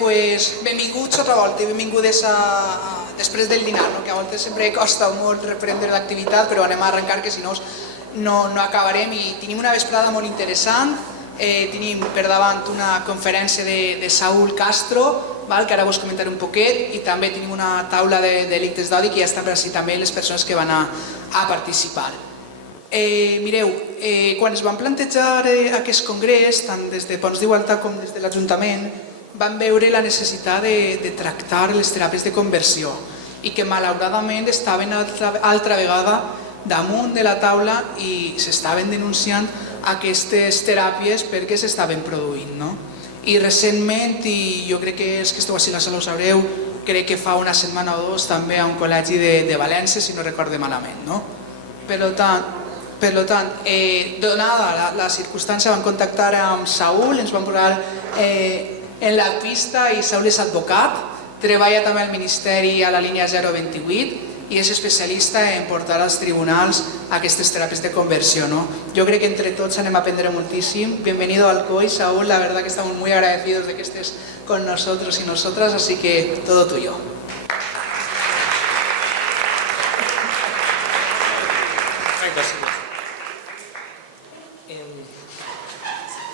pues, benvinguts altra volta i benvingudes després del dinar, no? Que a voltes sempre costa molt reprendre l'activitat, però anem a arrencar, que si no no acabarem. I tenim una vesprada molt interessant, tenim per davant una conferència de Saúl Castro, que ara vos comentaré un poquet, i també tenim una taula de delictes d'odi que ja estan per així també les persones que van a participar. Mireu, quan es van plantejar aquest congrés, tant des de Ponts d'Igualtat com des de l'Ajuntament, van veure la necessitat de tractar les teràpies de conversió i que malauradament estaven altra vegada damunt de la taula i s'estaven denunciant aquestes teràpies perquè s'estaven produint. I recentment, i jo crec que els que esteu a la sala ho sabreu, crec que fa una setmana o dos també a un col·legi de València, si no recorde malament. Per tant, donada la circumstància, vam contactar amb Saúl, ens vam posar en la pista, i Saúl és advocat, treballa també al Ministeri a la línia 028 i és especialista en portar als tribunals aquestes teràpies de conversió. Jo crec que entre tots anem a aprendre moltíssim. Bienvenido al COI, Saúl, la verdad que estamos muy agradecidos de que estés con nosotros y nosotras, así que todo tuyo.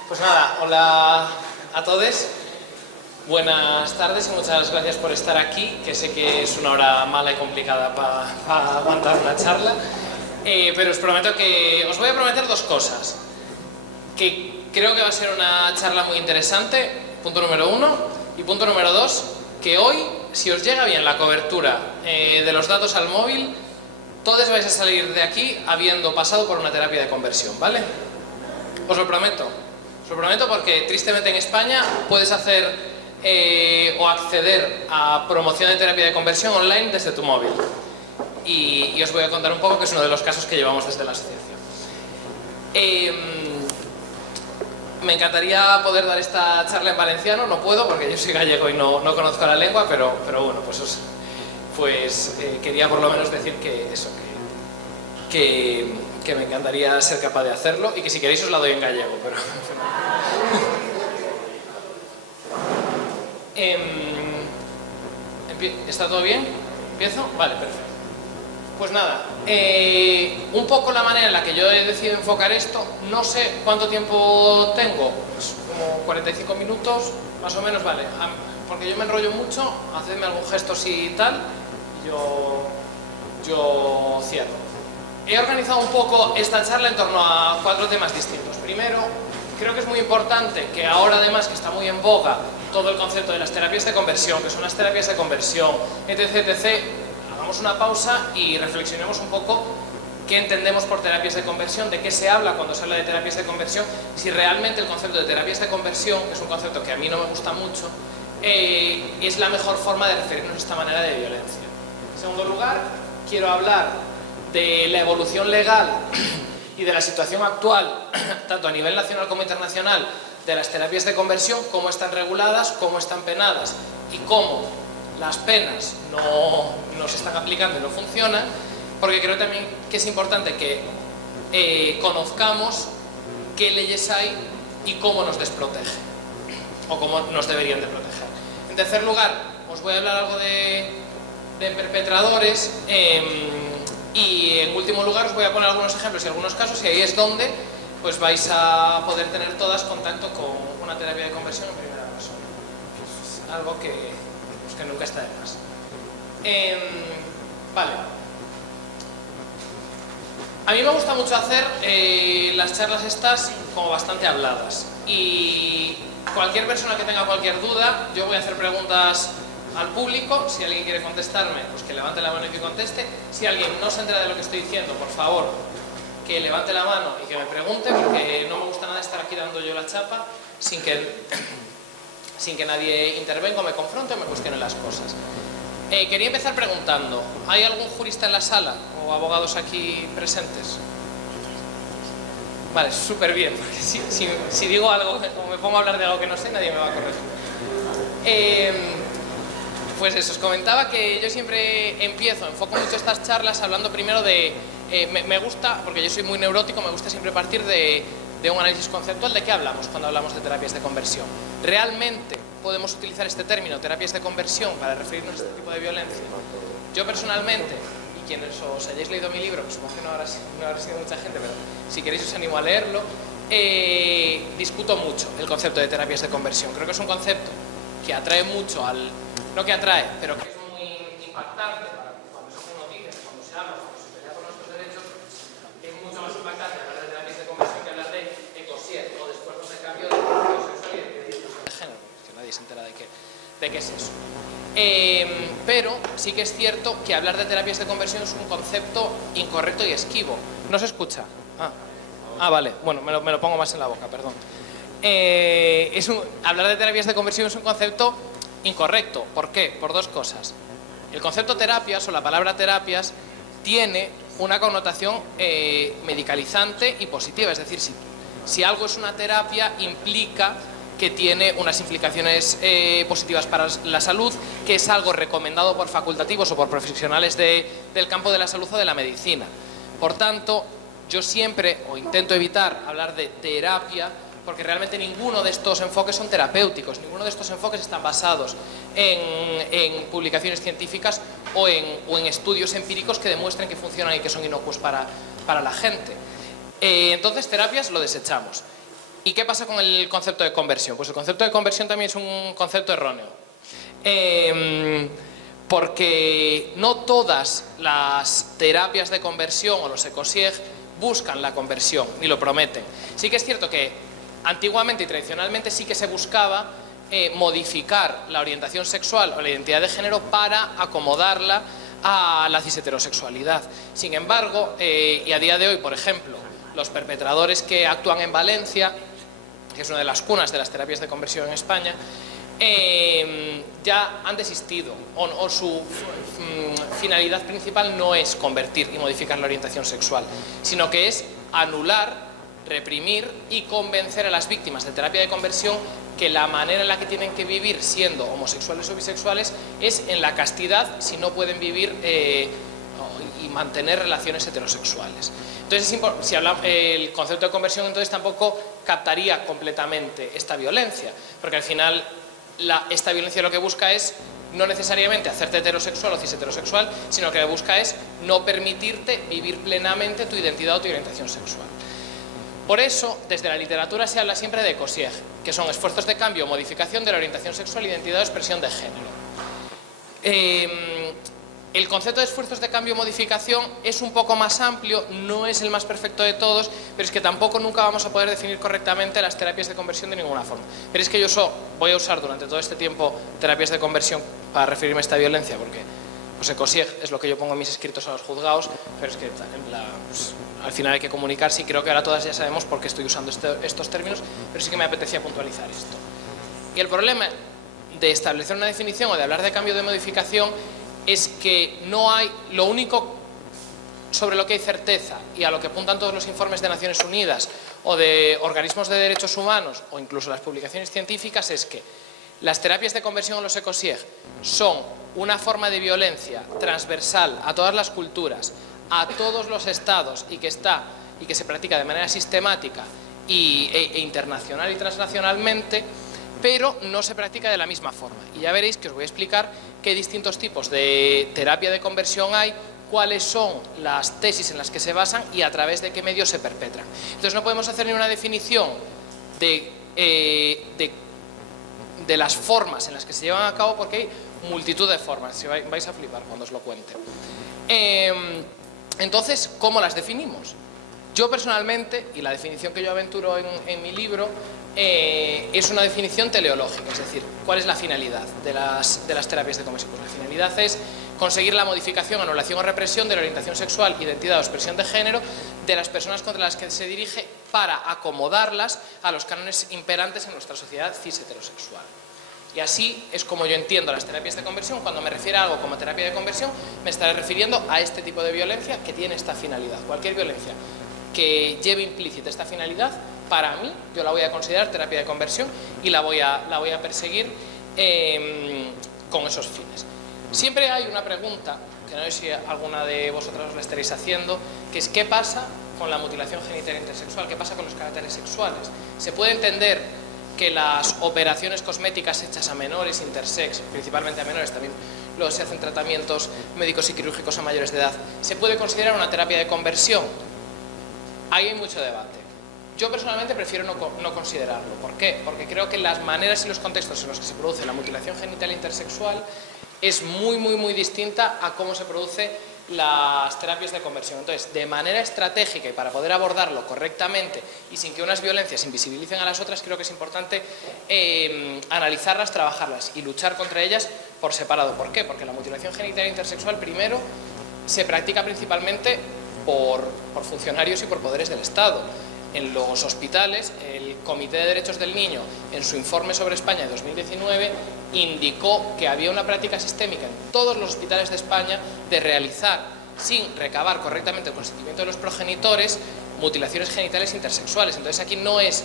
Pues nada, hola a todos, buenas tardes y muchas gracias por estar aquí, que sé que es una hora mala y complicada para aguantar una charla, pero os voy a prometer dos cosas, que creo que va a ser una charla muy interesante, punto número uno, y punto número dos, que hoy, si os llega bien la cobertura de los datos al móvil, todos vais a salir de aquí habiendo pasado por una terapia de conversión, ¿vale? Os lo prometo. Os lo prometo porque tristemente en España puedes hacer o acceder a promoción de terapia de conversión online desde tu móvil. Y os voy a contar un poco, que es uno de los casos que llevamos desde la asociación. Me encantaría poder dar esta charla en valenciano, no puedo porque yo soy gallego y no conozco la lengua, pero bueno, pues quería por lo menos decir que me encantaría ser capaz de hacerlo y que si queréis os la doy en gallego, pero... ¿Está todo bien? ¿Empiezo? Vale, perfecto. Pues nada, un poco la manera en la que yo he decidido enfocar esto, no sé cuánto tiempo tengo, pues como 45 minutos, más o menos, vale, porque yo me enrollo mucho, hacedme algún gesto así y tal, y yo cierro. He organizado un poco esta charla en torno a 4 temas distintos. Primero, creo que es muy importante que ahora además que está muy en boga todo el concepto de las terapias de conversión, que son las terapias de conversión, etc., hagamos una pausa y reflexionemos un poco qué entendemos por terapias de conversión, de qué se habla cuando se habla de terapias de conversión, si realmente el concepto de terapias de conversión, que es un concepto que a mí no me gusta mucho, es la mejor forma de referirnos a esta manera de violencia. En segundo lugar, quiero hablar de la evolución legal y de la situación actual, tanto a nivel nacional como internacional, de las terapias de conversión, cómo están reguladas, cómo están penadas y cómo las penas no se están aplicando y no funcionan, porque creo también que es importante que conozcamos qué leyes hay y cómo nos desprotegen, o cómo nos deberían de proteger. En tercer lugar, os voy a hablar algo de perpetradores, y en último lugar os voy a poner algunos ejemplos y algunos casos, y ahí es donde pues vais a poder tener todas contacto con una terapia de conversión en primera persona. Es algo que nunca está de más. Vale. A mí me gusta mucho hacer las charlas estas como bastante habladas, y cualquier persona que tenga cualquier duda, yo voy a hacer preguntas al público. Si alguien quiere contestarme, pues que levante la mano y que conteste. Si alguien no se entera de lo que estoy diciendo, por favor, que levante la mano y que me pregunte, porque no me gusta nada estar aquí dando yo la chapa sin que nadie intervenga o me confronte o me cuestione las cosas. Quería empezar preguntando, ¿hay algún jurista en la sala o abogados aquí presentes? Vale, súper bien, porque si digo algo o me pongo a hablar de algo que no sé, nadie me va a corregir. Pues eso, os comentaba que yo siempre enfoco mucho estas charlas hablando primero de... me gusta, porque yo soy muy neurótico, me gusta siempre partir de un análisis conceptual de qué hablamos cuando hablamos de terapias de conversión. Realmente podemos utilizar este término, terapias de conversión, para referirnos a este tipo de violencia? Yo personalmente, y quienes os hayáis leído mi libro, que supongo que no habrá sido mucha gente, pero si queréis os animo a leerlo, discuto mucho el concepto de terapias de conversión. Creo que es un concepto que atrae mucho no que atrae, pero que es muy impactante cuando se hacen noticias, cuando se habla, cuando se pelea por nuestros derechos. Es mucho más impactante hablar de terapias de conversión que hablar de ecosier o de esfuerzos de cambio de sexual y de género, que nadie se entera de qué es eso. Pero sí que es cierto que hablar de terapias de conversión es un concepto incorrecto y esquivo. ¿No se escucha? Vale, bueno, me lo pongo más en la boca, perdón. Hablar de terapias de conversión es un concepto incorrecto. ¿Por qué? Por dos cosas. El concepto terapias o la palabra terapias tiene una connotación medicalizante y positiva. Es decir, si algo es una terapia, implica que tiene unas implicaciones positivas para la salud, que es algo recomendado por facultativos o por profesionales del campo de la salud o de la medicina. Por tanto, yo siempre, o intento evitar hablar de terapia, porque realmente ninguno de estos enfoques son terapéuticos, ninguno de estos enfoques están basados en publicaciones científicas o en estudios empíricos que demuestren que funcionan y que son inocuos para la gente. Entonces, terapias lo desechamos. ¿Y qué pasa con el concepto de conversión? Pues el concepto de conversión también es un concepto erróneo. Porque no todas las terapias de conversión o los ecosieg buscan la conversión, ni lo prometen. Sí que es cierto que antiguamente y tradicionalmente sí que se buscaba modificar la orientación sexual o la identidad de género para acomodarla a la cis-heterosexualidad. Sin embargo, y a día de hoy, por ejemplo, los perpetradores que actúan en Valencia, que es una de las cunas de las terapias de conversión en España, ya han desistido, o su finalidad principal no es convertir y modificar la orientación sexual, sino que es anular, reprimir y convencer a las víctimas de terapia de conversión que la manera en la que tienen que vivir siendo homosexuales o bisexuales es en la castidad, si no pueden vivir y mantener relaciones heterosexuales. Entonces, si hablamos, el concepto de conversión entonces tampoco captaría completamente esta violencia, porque al final esta violencia lo que busca es no necesariamente hacerte heterosexual o cis-heterosexual, sino que lo que busca es no permitirte vivir plenamente tu identidad o tu orientación sexual. Por eso, desde la literatura se habla siempre de ecosieg, que son esfuerzos de cambio o modificación de la orientación sexual, identidad o expresión de género. El concepto de esfuerzos de cambio o modificación es un poco más amplio, no es el más perfecto de todos, pero es que tampoco nunca vamos a poder definir correctamente las terapias de conversión de ninguna forma. Pero es que yo voy a usar durante todo este tiempo terapias de conversión para referirme a esta violencia, porque pues ecosieg es lo que yo pongo en mis escritos a los juzgados, pero es que al final hay que comunicarse y creo que ahora todas ya sabemos por qué estoy usando estos términos, pero sí que me apetecía puntualizar esto. Y el problema de establecer una definición o de hablar de cambio de modificación es que no hay, lo único sobre lo que hay certeza y a lo que apuntan todos los informes de Naciones Unidas o de organismos de derechos humanos o incluso las publicaciones científicas es que las terapias de conversión o los ecosieg son una forma de violencia transversal a todas las culturas, a todos los estados y que se practica de manera sistemática e internacional y transnacionalmente, pero no se practica de la misma forma. Y ya veréis que os voy a explicar qué distintos tipos de terapia de conversión hay, cuáles son las tesis en las que se basan y a través de qué medios se perpetran. Entonces no podemos hacer ni una definición de las formas en las que se llevan a cabo porque hay multitud de formas, si vais a flipar cuando os lo cuente. Entonces, ¿cómo las definimos? Yo personalmente, y la definición que yo aventuro en mi libro, es una definición teleológica, es decir, ¿cuál es la finalidad de las terapias de conversión? Pues la finalidad es conseguir la modificación, anulación o represión de la orientación sexual, identidad o expresión de género de las personas contra las que se dirige para acomodarlas a los cánones imperantes en nuestra sociedad cis-heterosexual. Y así es como yo entiendo las terapias de conversión. Cuando me refiero a algo como terapia de conversión, me estaré refiriendo a este tipo de violencia que tiene esta finalidad. Cualquier violencia que lleve implícita esta finalidad, para mí, yo la voy a considerar terapia de conversión y la voy a perseguir con esos fines. Siempre hay una pregunta, que no sé si alguna de vosotros la estaréis haciendo, que es ¿qué pasa con la mutilación genital intersexual? ¿Qué pasa con los caracteres sexuales? ¿Se puede entender que las operaciones cosméticas hechas a menores, intersex, principalmente a menores, también luego se hacen tratamientos médicos y quirúrgicos a mayores de edad, ¿se puede considerar una terapia de conversión? Ahí hay mucho debate. Yo personalmente prefiero no considerarlo. ¿Por qué? Porque creo que las maneras y los contextos en los que se produce la mutilación genital intersexual es muy distinta a cómo se produce las terapias de conversión. Entonces, de manera estratégica y para poder abordarlo correctamente y sin que unas violencias invisibilicen a las otras, creo que es importante analizarlas, trabajarlas y luchar contra ellas por separado. ¿Por qué? Porque la mutilación genital intersexual, primero, se practica principalmente por funcionarios y por poderes del Estado. En los hospitales, el Comité de Derechos del Niño, en su informe sobre España de 2019, indicó que había una práctica sistémica en todos los hospitales de España de realizar, sin recabar correctamente el consentimiento de los progenitores, mutilaciones genitales intersexuales. Entonces aquí no es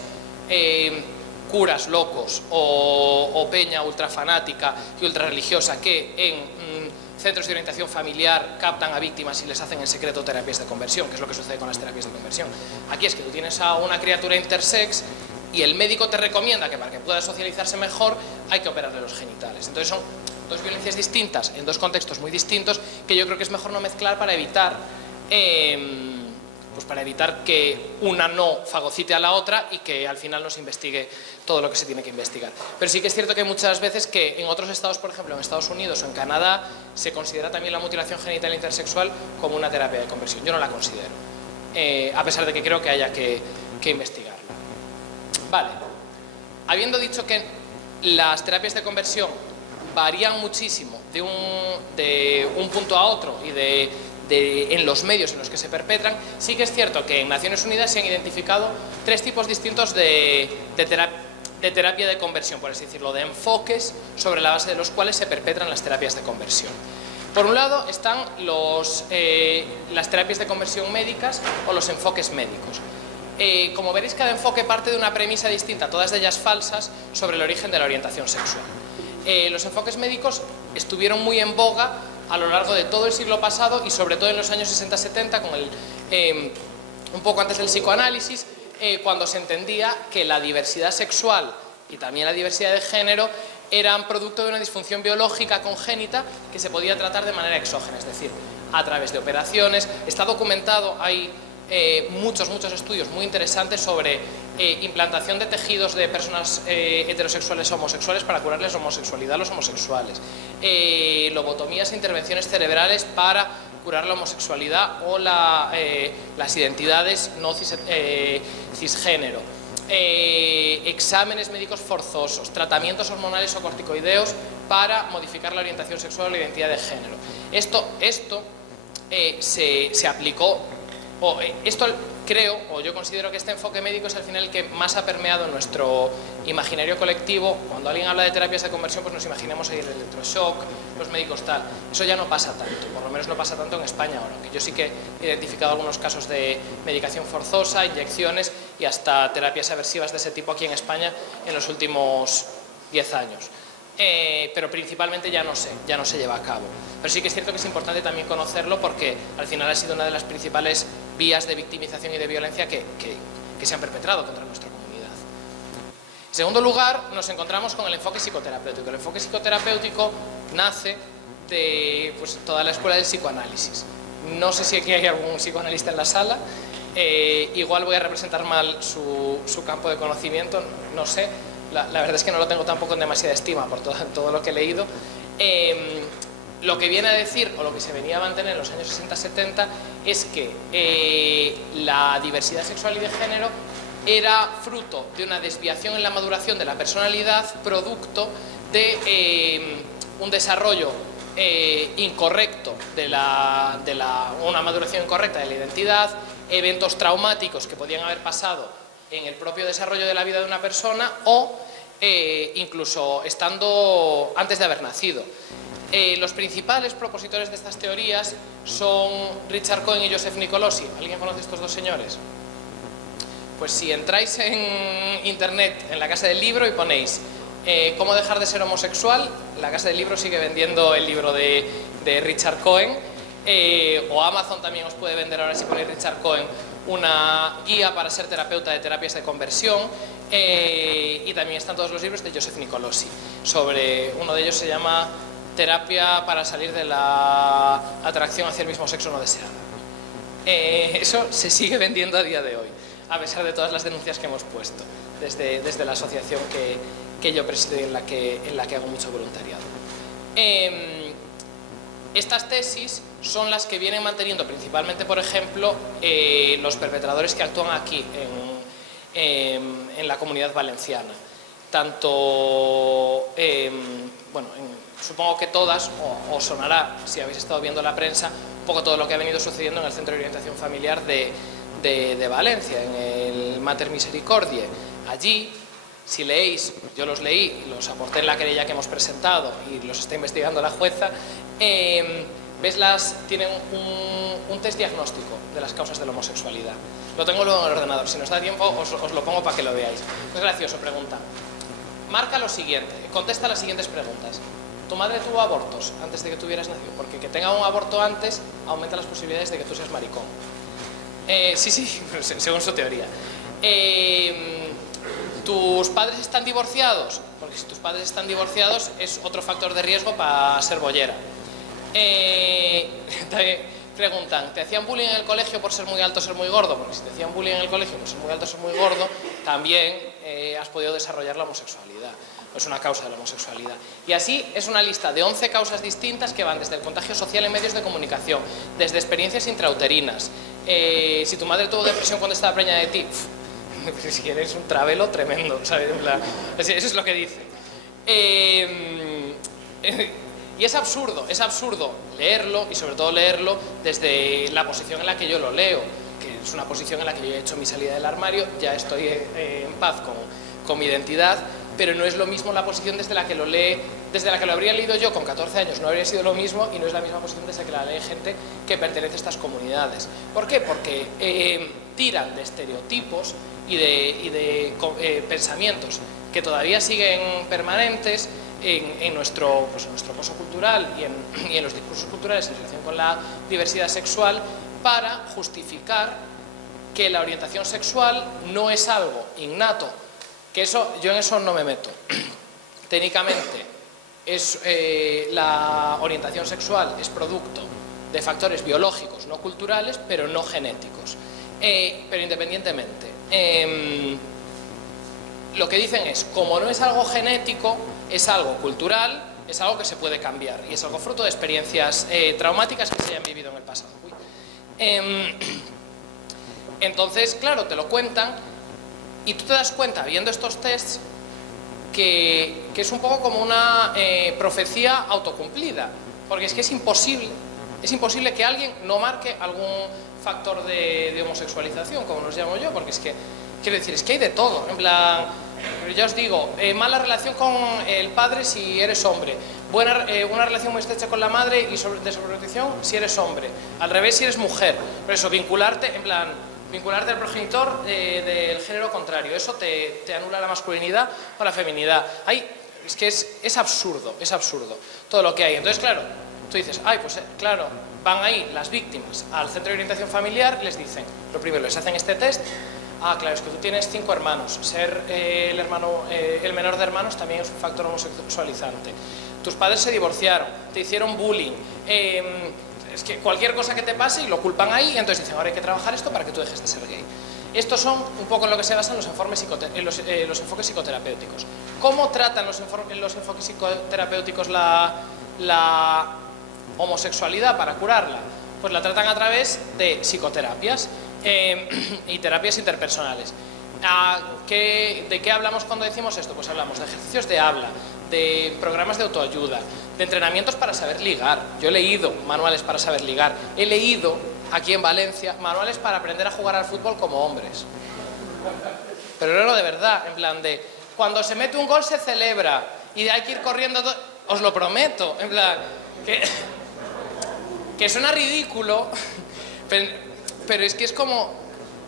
curas locos o peña ultrafanática y ultrarreligiosa que en centros de orientación familiar captan a víctimas y les hacen en secreto terapias de conversión, que es lo que sucede con las terapias de conversión. Aquí es que tú tienes a una criatura intersex y el médico te recomienda que para que pueda socializarse mejor hay que operarle los genitales. Entonces son dos violencias distintas en dos contextos muy distintos que yo creo que es mejor no mezclar para evitar que una no fagocite a la otra y que al final no se investigue todo lo que se tiene que investigar. Pero sí que es cierto que muchas veces que en otros estados, por ejemplo en Estados Unidos o en Canadá, se considera también la mutilación genital intersexual como una terapia de conversión. Yo no la considero, a pesar de que creo que haya que investigarla. Vale, habiendo dicho que las terapias de conversión varían muchísimo de un punto a otro y en los medios en los que se perpetran, sí que es cierto que en Naciones Unidas se han identificado 3 tipos distintos de terapia de conversión, por así decirlo, de enfoques sobre la base de los cuales se perpetran las terapias de conversión. Por un lado están las terapias de conversión médicas o los enfoques médicos. Como veréis, cada enfoque parte de una premisa distinta, todas ellas falsas, sobre el origen de la orientación sexual. Los enfoques médicos estuvieron muy en boga a lo largo de todo el siglo pasado y sobre todo en los años 60-70, un poco antes del psicoanálisis, cuando se entendía que la diversidad sexual y también la diversidad de género eran producto de una disfunción biológica congénita que se podía tratar de manera exógena, es decir, a través de operaciones. Está documentado, hay muchos estudios muy interesantes sobre implantación de tejidos de personas heterosexuales o homosexuales para curarles la homosexualidad a los homosexuales, lobotomías e intervenciones cerebrales para curar la homosexualidad o las identidades no cisgénero, exámenes médicos forzosos, tratamientos hormonales o corticoideos para modificar la orientación sexual o la identidad de género. Esto se aplicó. Esto creo, o yo considero que este enfoque médico es al final el que más ha permeado en nuestro imaginario colectivo. Cuando alguien habla de terapias de conversión, pues nos imaginemos ahí el electroshock, los médicos tal. Eso ya no pasa tanto, por lo menos no pasa tanto en España ahora, que yo sí que he identificado algunos casos de medicación forzosa, inyecciones y hasta terapias aversivas de ese tipo aquí en España en los últimos 10 años. Pero principalmente ya no se lleva a cabo. Pero sí que es cierto que es importante también conocerlo porque al final ha sido una de las principales vías de victimización y de violencia que se han perpetrado contra nuestra comunidad. En segundo lugar, nos encontramos con el enfoque psicoterapéutico. El enfoque psicoterapéutico nace de toda la escuela del psicoanálisis. No sé si aquí hay algún psicoanalista en la sala, igual voy a representar mal su campo de conocimiento, no sé. La verdad es que no lo tengo tampoco en demasiada estima por todo lo que he leído. Lo que viene a decir, o lo que se venía a mantener en los años 60-70, es que la diversidad sexual y de género era fruto de una desviación en la maduración de la personalidad, producto de un desarrollo incorrecto, una maduración incorrecta de la identidad, eventos traumáticos que podían haber pasado en el propio desarrollo de la vida de una persona o incluso estando antes de haber nacido. Los principales propositores de estas teorías son Richard Cohen y Joseph Nicolosi. ¿Alguien conoce estos dos señores? Pues si entráis en internet, en la Casa del Libro, y ponéis ¿cómo dejar de ser homosexual?, la Casa del Libro sigue vendiendo el libro de Richard Cohen. o Amazon también os puede vender, ahora si ponéis Richard Cohen, una guía para ser terapeuta de terapias de conversión, y también están todos los libros de Joseph Nicolosi, uno de ellos se llama Terapia para salir de la atracción hacia el mismo sexo no deseado. Eso se sigue vendiendo a día de hoy, a pesar de todas las denuncias que hemos puesto desde la asociación que yo presido y en la que hago mucho voluntariado. Estas tesis son las que vienen manteniendo principalmente, por ejemplo, los perpetradores que actúan aquí en la Comunidad Valenciana. Tanto, bueno, supongo que todas, os sonará, si habéis estado viendo la prensa, un poco todo lo que ha venido sucediendo en el Centro de Orientación Familiar de Valencia, en el Mater Misericordiae. Allí, si leéis, yo los leí, los aporté en la querella que hemos presentado y los está investigando la jueza, tienen un test diagnóstico de las causas de la homosexualidad. Lo tengo luego en el ordenador, si nos da tiempo os lo pongo para que lo veáis. Es gracioso, pregunta. Marca lo siguiente, contesta las siguientes preguntas. ¿Tu madre tuvo abortos antes de que tuvieras nacido? Porque que tenga un aborto antes aumenta las posibilidades de que tú seas maricón. Sí, según su teoría. ¿Tus padres están divorciados? Porque si tus padres están divorciados es otro factor de riesgo para ser bollera. Preguntan, ¿te hacían bullying en el colegio por ser muy alto o ser muy gordo? Porque si te hacían bullying en el colegio por ser muy alto o ser muy gordo, también has podido desarrollar la homosexualidad. Es una causa de la homosexualidad. Y así es una lista de 11 causas distintas que van desde el contagio social en medios de comunicación, desde experiencias intrauterinas. Si tu madre tuvo depresión cuando estaba preñada de ti, si eres un travelo tremendo, ¿sabes? Eso es lo que dice. Y es absurdo leerlo, y sobre todo leerlo desde la posición en la que yo lo leo, que es una posición en la que yo he hecho mi salida del armario, ya estoy en paz con mi identidad, pero no es lo mismo la posición desde la que lo habría leído yo con 14 años, no habría sido lo mismo, y no es la misma posición desde que la lee gente que pertenece a estas comunidades. ¿Por qué? Porque tiran de estereotipos y de pensamientos que todavía siguen permanentes en nuestro pozo cultural y en los discursos culturales en relación con la diversidad sexual, para justificar que la orientación sexual no es algo innato, que yo en eso no me meto. Técnicamente, la orientación sexual es producto de factores biológicos, no culturales, pero no genéticos. Pero independientemente, lo que dicen es, como no es algo genético, es algo cultural, es algo que se puede cambiar y es algo fruto de experiencias traumáticas que se hayan vivido en el pasado. Entonces, claro, te lo cuentan y tú te das cuenta, viendo estos tests, que es un poco como una profecía autocumplida, porque es que es imposible que alguien no marque algún factor de homosexualización, como los llamo yo, porque es que, quiero decir, es que hay de todo, en plan, ya os digo, mala relación con el padre si eres hombre, una relación muy estrecha con la madre y de sobreprotección si eres hombre, al revés si eres mujer, por eso vincularte al progenitor del género contrario, eso te anula la masculinidad o la feminidad. Es que es absurdo todo lo que hay. Entonces, claro, tú dices, claro, van ahí las víctimas al centro de orientación familiar, les dicen, lo primero, les hacen este test. Claro, es que tú tienes 5 hermanos, ser el menor de hermanos también es un factor homosexualizante. Tus padres se divorciaron, te hicieron bullying, es que cualquier cosa que te pase y lo culpan ahí, y entonces dicen, ahora hay que trabajar esto para que tú dejes de ser gay. Estos son un poco en lo que se basan los enfoques psicoterapéuticos. ¿Cómo tratan los enfoques psicoterapéuticos la homosexualidad para curarla? Pues la tratan a través de psicoterapias y terapias interpersonales. ¿De qué hablamos cuando decimos esto? Pues hablamos de ejercicios de habla, de programas de autoayuda, de entrenamientos para saber ligar. Yo he leído manuales para saber ligar. He leído, aquí en Valencia, manuales para aprender a jugar al fútbol como hombres. Pero no de verdad, en plan de, cuando se mete un gol se celebra y hay que ir corriendo, os lo prometo, en plan, que suena ridículo, pero es que es como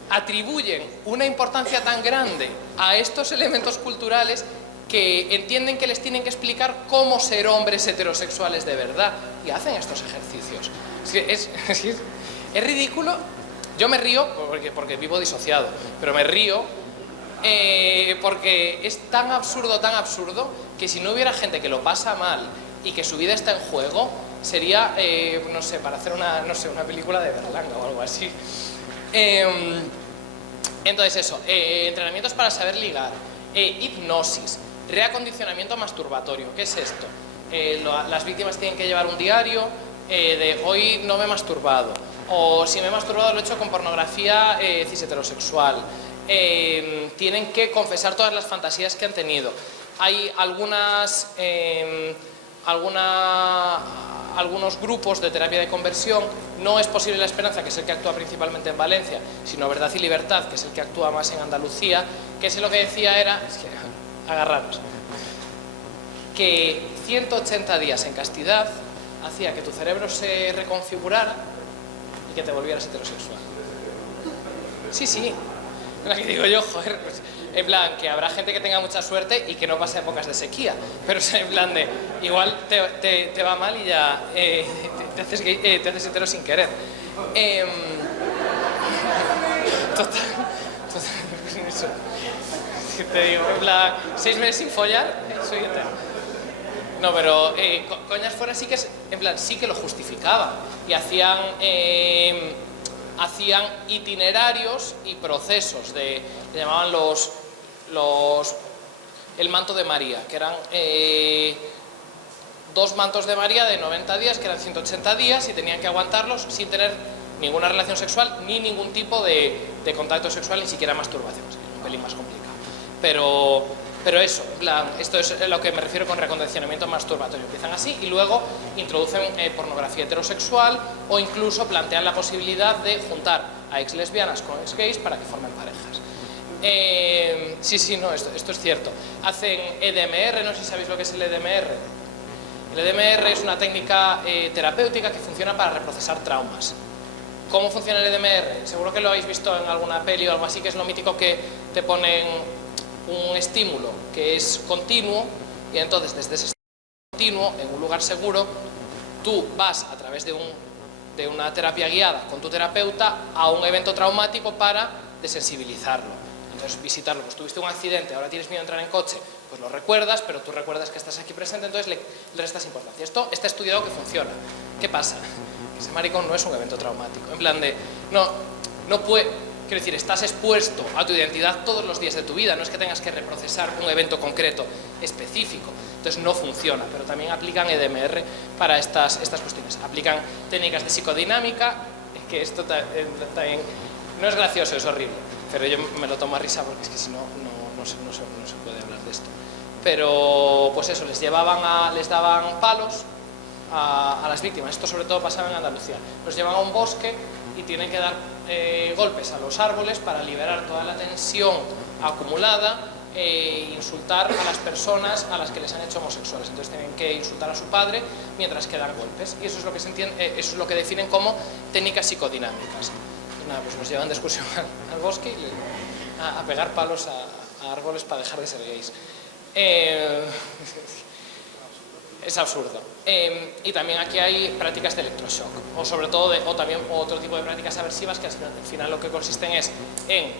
atribuyen una importancia tan grande a estos elementos culturales que entienden que les tienen que explicar cómo ser hombres heterosexuales de verdad y hacen estos ejercicios. Es ridículo. Yo me río porque vivo disociado, pero me río porque es tan absurdo, que si no hubiera gente que lo pasa mal y que su vida está en juego, sería, no sé, para hacer una película de Berlanga o algo así. Entonces eso, entrenamientos para saber ligar, hipnosis, reacondicionamiento masturbatorio. ¿Qué es esto? Las víctimas tienen que llevar un diario de hoy no me he masturbado, o si me he masturbado lo he hecho con pornografía cis heterosexual. Tienen que confesar todas las fantasías que han tenido. Hay algunos grupos de terapia de conversión. No es Posible la Esperanza, que es el que actúa principalmente en Valencia, sino Verdad y Libertad, que es el que actúa más en Andalucía, que lo que decía era, agarraros, que 180 días en castidad hacía que tu cerebro se reconfigurara y que te volvieras heterosexual. Sí. La que digo yo, joder, pues, en plan, que habrá gente que tenga mucha suerte y que no pase épocas de sequía, pero en plan de, igual te va mal y ya te haces hetero sin querer. Total, eso. Te digo, en plan, 6 meses sin follar, soy hetero. No, pero coñas fuera sí que es, en plan, sí que lo justificaban y hacían itinerarios y procesos le llamaban el manto de María, que eran 2 mantos de María de 90 días, que eran 180 días y tenían que aguantarlos sin tener ninguna relación sexual ni ningún tipo de contacto sexual, ni siquiera masturbación. Es un pelín más complicado. Pero eso, esto es a lo que me refiero con reacondicionamiento masturbatorio. Empiezan así y luego introducen pornografía heterosexual o incluso plantean la posibilidad de juntar a ex lesbianas con ex gays para que formen parejas. Esto es cierto. Hacen EDMR, no sé si sabéis lo que es el EDMR. El EDMR es una técnica terapéutica que funciona para reprocesar traumas. ¿Cómo funciona el EDMR? Seguro que lo habéis visto en alguna peli o algo así, que es lo mítico que te ponen un estímulo que es continuo y entonces desde ese estímulo continuo, en un lugar seguro, tú vas a través de una terapia guiada con tu terapeuta a un evento traumático para desensibilizarlo. Entonces visitarlo, pues tuviste un accidente, ahora tienes miedo a entrar en coche, pues lo recuerdas, pero tú recuerdas que estás aquí presente, entonces le restas importancia. Esto está estudiado que funciona. ¿Qué pasa? Ese maricón no es un evento traumático, en plan de, no puede. Quiero decir, estás expuesto a tu identidad todos los días de tu vida, no es que tengas que reprocesar un evento concreto específico, entonces no funciona, pero también aplican EDMR para estas cuestiones. Aplican técnicas de psicodinámica, que esto también no es gracioso, es horrible, pero yo me lo tomo a risa porque es que si no se puede hablar de esto. Pero pues eso, les daban palos a las víctimas. Esto sobre todo pasaba en Andalucía. Los llevan a un bosque y tienen que dar golpes a los árboles para liberar toda la tensión acumulada e insultar a las personas a las que les han hecho homosexuales. Entonces tienen que insultar a su padre mientras que dan golpes. Y eso es lo que se entiende, eso es lo que definen como técnicas psicodinámicas. Y nada, pues los llevan de excursión al bosque y a pegar palos a árboles para dejar de ser gays. Es absurdo. Y también aquí hay prácticas de electroshock, o sobre todo, o también otro tipo de prácticas aversivas que al final lo que consisten es en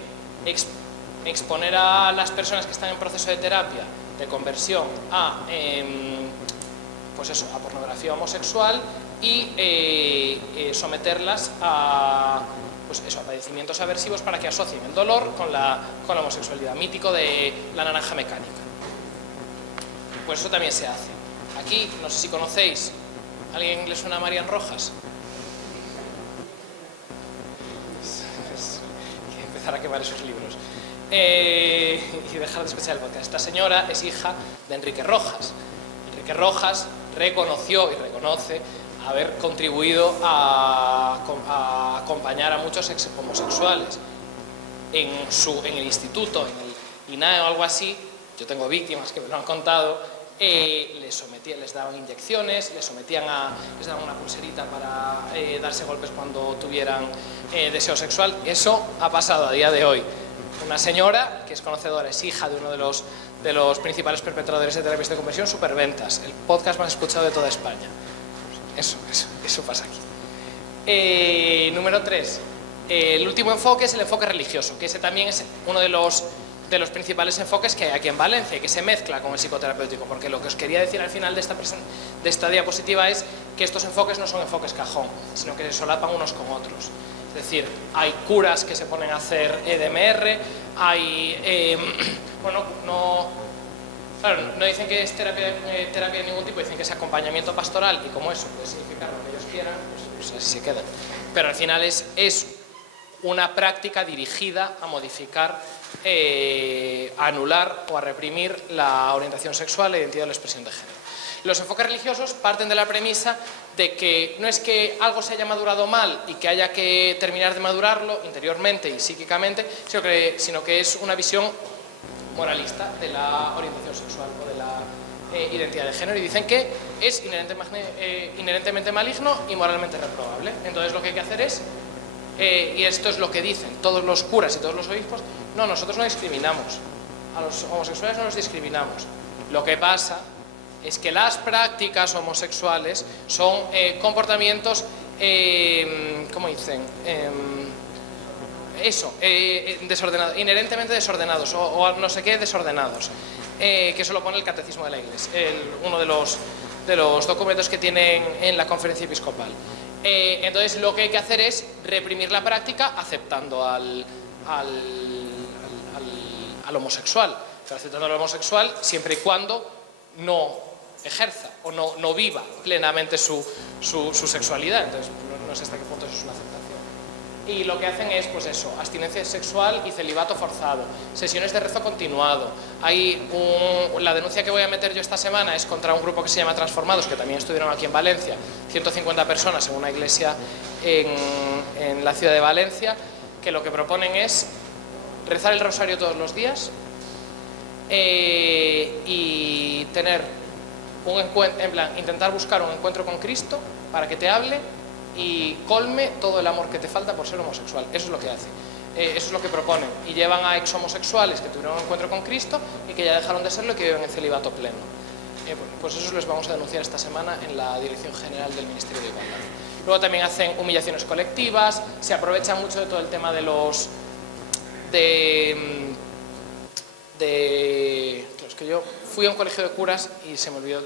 exponer a las personas que están en proceso de terapia, de conversión, a pornografía homosexual y someterlas a padecimientos aversivos para que asocien el dolor con la homosexualidad, mítico de la naranja mecánica. Pues eso también se hace. Aquí, no sé si conocéis, ¿alguien le suena a Marian Rojas? Hay que empezar a quemar esos libros. Y dejar de escuchar el podcast. Esta señora es hija de Enrique Rojas. Enrique Rojas reconoció y reconoce haber contribuido a acompañar a muchos homosexuales en el instituto, en el INAE o algo así. Yo tengo víctimas que me lo han contado. Les daban inyecciones, les daban una pulserita para darse golpes cuando tuvieran deseo sexual. Eso ha pasado a día de hoy. Una señora que es conocedora, es hija de uno de los principales perpetradores de terapias de conversión, Superventas, el podcast más escuchado de toda España. Eso pasa aquí. Número 3. El último enfoque es el enfoque religioso, que ese también es uno de los principales enfoques que hay aquí en Valencia y que se mezcla con el psicoterapéutico, porque lo que os quería decir al final de esta diapositiva es que estos enfoques no son enfoques cajón, sino que se solapan unos con otros. Es decir, hay curas que se ponen a hacer EDMR, hay, bueno, claro, no dicen que es terapia de ningún tipo, dicen que es acompañamiento pastoral, y como eso puede significar lo que ellos quieran, pues así se quedan. Pero al final es una práctica dirigida a modificar, a anular o a reprimir la orientación sexual, la identidad o la expresión de género. Los enfoques religiosos parten de la premisa de que no es que algo se haya madurado mal y que haya que terminar de madurarlo interiormente y psíquicamente, sino que es una visión moralista de la orientación sexual o de la identidad de género, y dicen que es inherentemente maligno y moralmente reprobable. Entonces lo que hay que hacer es, y esto es lo que dicen todos los curas y todos los obispos, no, nosotros no discriminamos, a los homosexuales no los discriminamos. Lo que pasa es que las prácticas homosexuales son comportamientos, ¿cómo dicen? Desordenados, inherentemente desordenados, o no sé qué desordenados, que eso lo pone el Catecismo de la Iglesia, uno de los documentos que tienen en la Conferencia Episcopal. Entonces lo que hay que hacer es reprimir la práctica aceptando al homosexual, pero aceptando al homosexual siempre y cuando no ejerza o no viva plenamente su sexualidad. Entonces no sé hasta qué punto eso es una aceptación. Y lo que hacen es, pues eso, abstinencia sexual y celibato forzado, sesiones de rezo continuado. La denuncia que voy a meter yo esta semana es contra un grupo que se llama Transformados, que también estuvieron aquí en Valencia, 150 personas en una iglesia en la ciudad de Valencia, que lo que proponen es rezar el rosario todos los días y tener intentar buscar un encuentro con Cristo para que te hable y colme todo el amor que te falta por ser homosexual. Eso es lo que hace, eso es lo que proponen, y llevan a exhomosexuales que tuvieron un encuentro con Cristo y que ya dejaron de serlo y que viven en celibato pleno. Pues eso les vamos a denunciar esta semana en la Dirección General del Ministerio de Igualdad. Luego también hacen humillaciones colectivas, se aprovechan mucho de todo el tema de los... Es que yo fui a un colegio de curas y se me olvidó,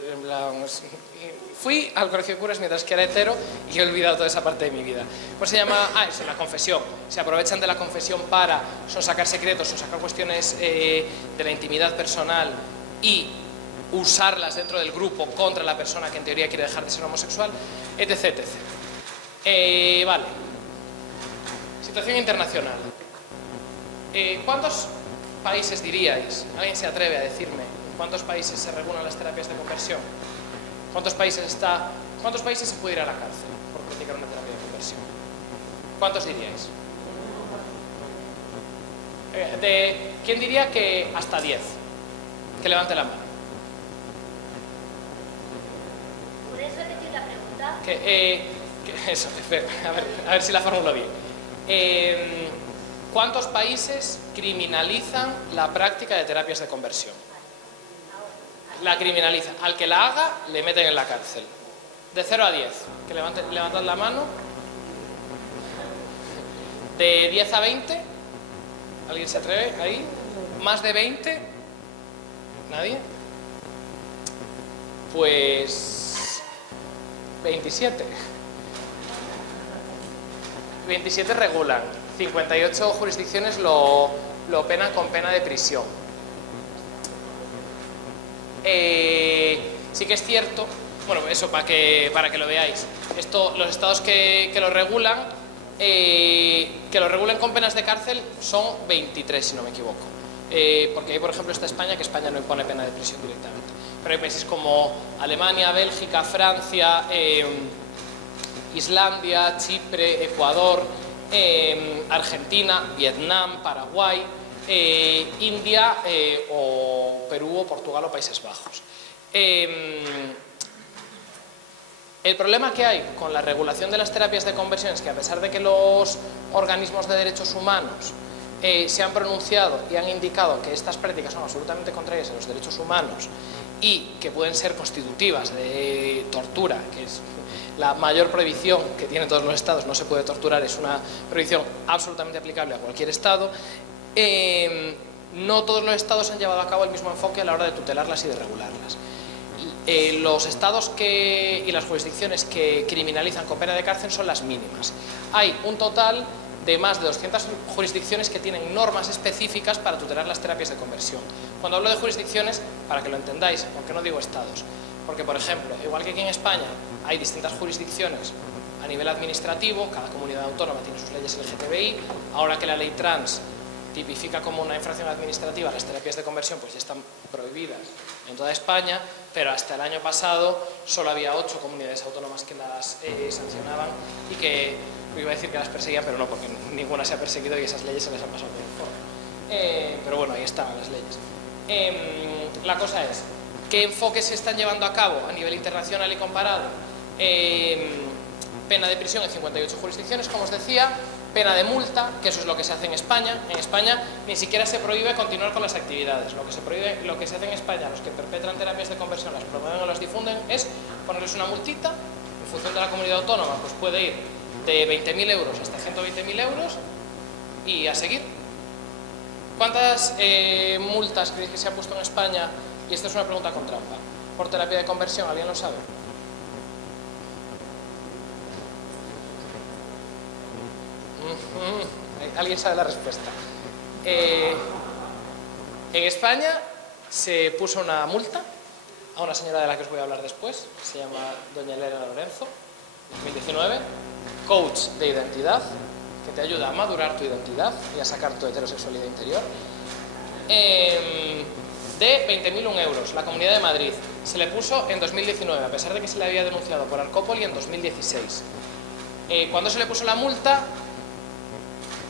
fui al colegio de curas mientras que era hetero y he olvidado toda esa parte de mi vida. Pues se llama, eso, la confesión. Se aprovechan de la confesión para sonsacar secretos, sonsacar cuestiones de la intimidad personal y usarlas dentro del grupo contra la persona que en teoría quiere dejar de ser homosexual, etc, etc. Vale. Situación internacional. ¿Cuántos países diríais? ¿Alguien se atreve a decirme en cuántos países se regulan las terapias de conversión? ¿Cuántos países se puede ir a la cárcel por practicar una terapia de conversión? ¿Cuántos diríais? ¿Quién diría que hasta 10? Que levante la mano. ¿Puedes repetir la pregunta? Eso, a ver si la formulo bien. ¿Cuántos países criminalizan la práctica de terapias de conversión? La criminalizan. Al que la haga, le meten en la cárcel. De 0 a 10. Que levantad la mano. De 10 a 20. ¿Alguien se atreve ahí? ¿Más de 20? ¿Nadie? Pues... 27. 27 regulan. 58 jurisdicciones lo penan con pena de prisión. Sí que es cierto, bueno, eso para que lo veáis. Los estados que lo regulan con penas de cárcel son 23, si no me equivoco. Porque ahí, por ejemplo, está España, que España no impone pena de prisión directamente. Pero hay países como Alemania, Bélgica, Francia, Islandia, Chipre, Ecuador, Argentina, Vietnam, Paraguay, India o Perú o Portugal o Países Bajos. El problema que hay con la regulación de las terapias de conversión es que, a pesar de que los organismos de derechos humanos se han pronunciado y han indicado que estas prácticas son absolutamente contrarias a los derechos humanos y que pueden ser constitutivas de tortura, que es la mayor prohibición que tienen todos los estados, no se puede torturar, es una prohibición absolutamente aplicable a cualquier estado. No todos los estados han llevado a cabo el mismo enfoque a la hora de tutelarlas y de regularlas. Los estados y las jurisdicciones que criminalizan con pena de cárcel son las mínimas. Hay un total de más de 200 jurisdicciones que tienen normas específicas para tutelar las terapias de conversión. Cuando hablo de jurisdicciones, para que lo entendáis, ¿por qué no digo estados? Porque, por ejemplo, igual que aquí en España hay distintas jurisdicciones a nivel administrativo, cada comunidad autónoma tiene sus leyes LGTBI, ahora que la ley trans tipifica como una infracción administrativa las terapias de conversión, pues ya están prohibidas en toda España, pero hasta el año pasado solo había 8 comunidades autónomas que las sancionaban y que, iba a decir que las perseguían, pero no, porque ninguna se ha perseguido y esas leyes se les han pasado por el forro. Pero bueno, ahí están las leyes. La cosa es, ¿qué enfoques se están llevando a cabo a nivel internacional y comparado? Pena de prisión en 58 jurisdicciones, como os decía, pena de multa, que eso es lo que se hace en España. En España ni siquiera se prohíbe continuar con las actividades. Lo que se hace en España, los que perpetran terapias de conversión, las promueven o las difunden, es ponerles una multita, en función de la comunidad autónoma, pues puede ir de 20.000 euros hasta 120.000 euros y a seguir. ¿Cuántas multas creéis que se han puesto en España? Y esta es una pregunta con trampa. Por terapia de conversión, ¿alguien lo sabe? ¿Alguien sabe la respuesta? En España se puso una multa a una señora de la que os voy a hablar después, se llama doña Elena Lorenzo, 2019, coach de identidad, que te ayuda a madurar tu identidad y a sacar tu heterosexualidad interior, de 20.001 euros. La Comunidad de Madrid se le puso en 2019, a pesar de que se le había denunciado por Arcópoli en 2016. Cuando se le puso la multa,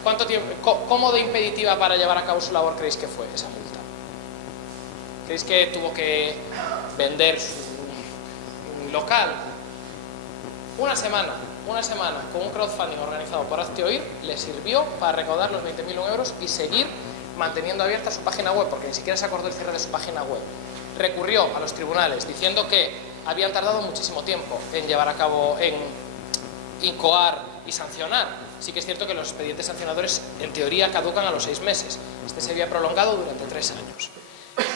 ¿cuánto tiempo, cómo de impeditiva para llevar a cabo su labor creéis que fue esa multa? ¿Creéis que tuvo que vender su local? Una semana con un crowdfunding organizado por Hazte Oír le sirvió para recaudar los 20.001 euros y seguir manteniendo abierta su página web, porque ni siquiera se acordó el cierre de su página web. Recurrió a los tribunales diciendo que habían tardado muchísimo tiempo en llevar a cabo, en incoar y sancionar. Sí que es cierto que los expedientes sancionadores en teoría caducan a los 6 meses. Este se había prolongado durante 3 años.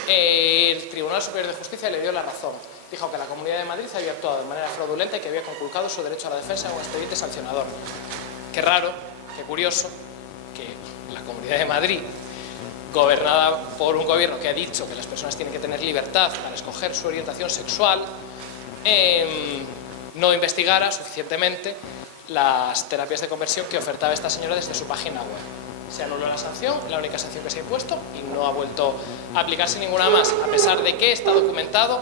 El Tribunal Superior de Justicia le dio la razón. Dijo que la Comunidad de Madrid había actuado de manera fraudulenta y que había conculcado su derecho a la defensa en un expediente sancionador. Qué raro, qué curioso, que la Comunidad de Madrid, gobernada por un gobierno que ha dicho que las personas tienen que tener libertad para escoger su orientación sexual, no investigara suficientemente las terapias de conversión que ofertaba esta señora desde su página web. Se anuló la sanción, la única sanción que se ha impuesto, y no ha vuelto a aplicarse ninguna más, a pesar de que está documentado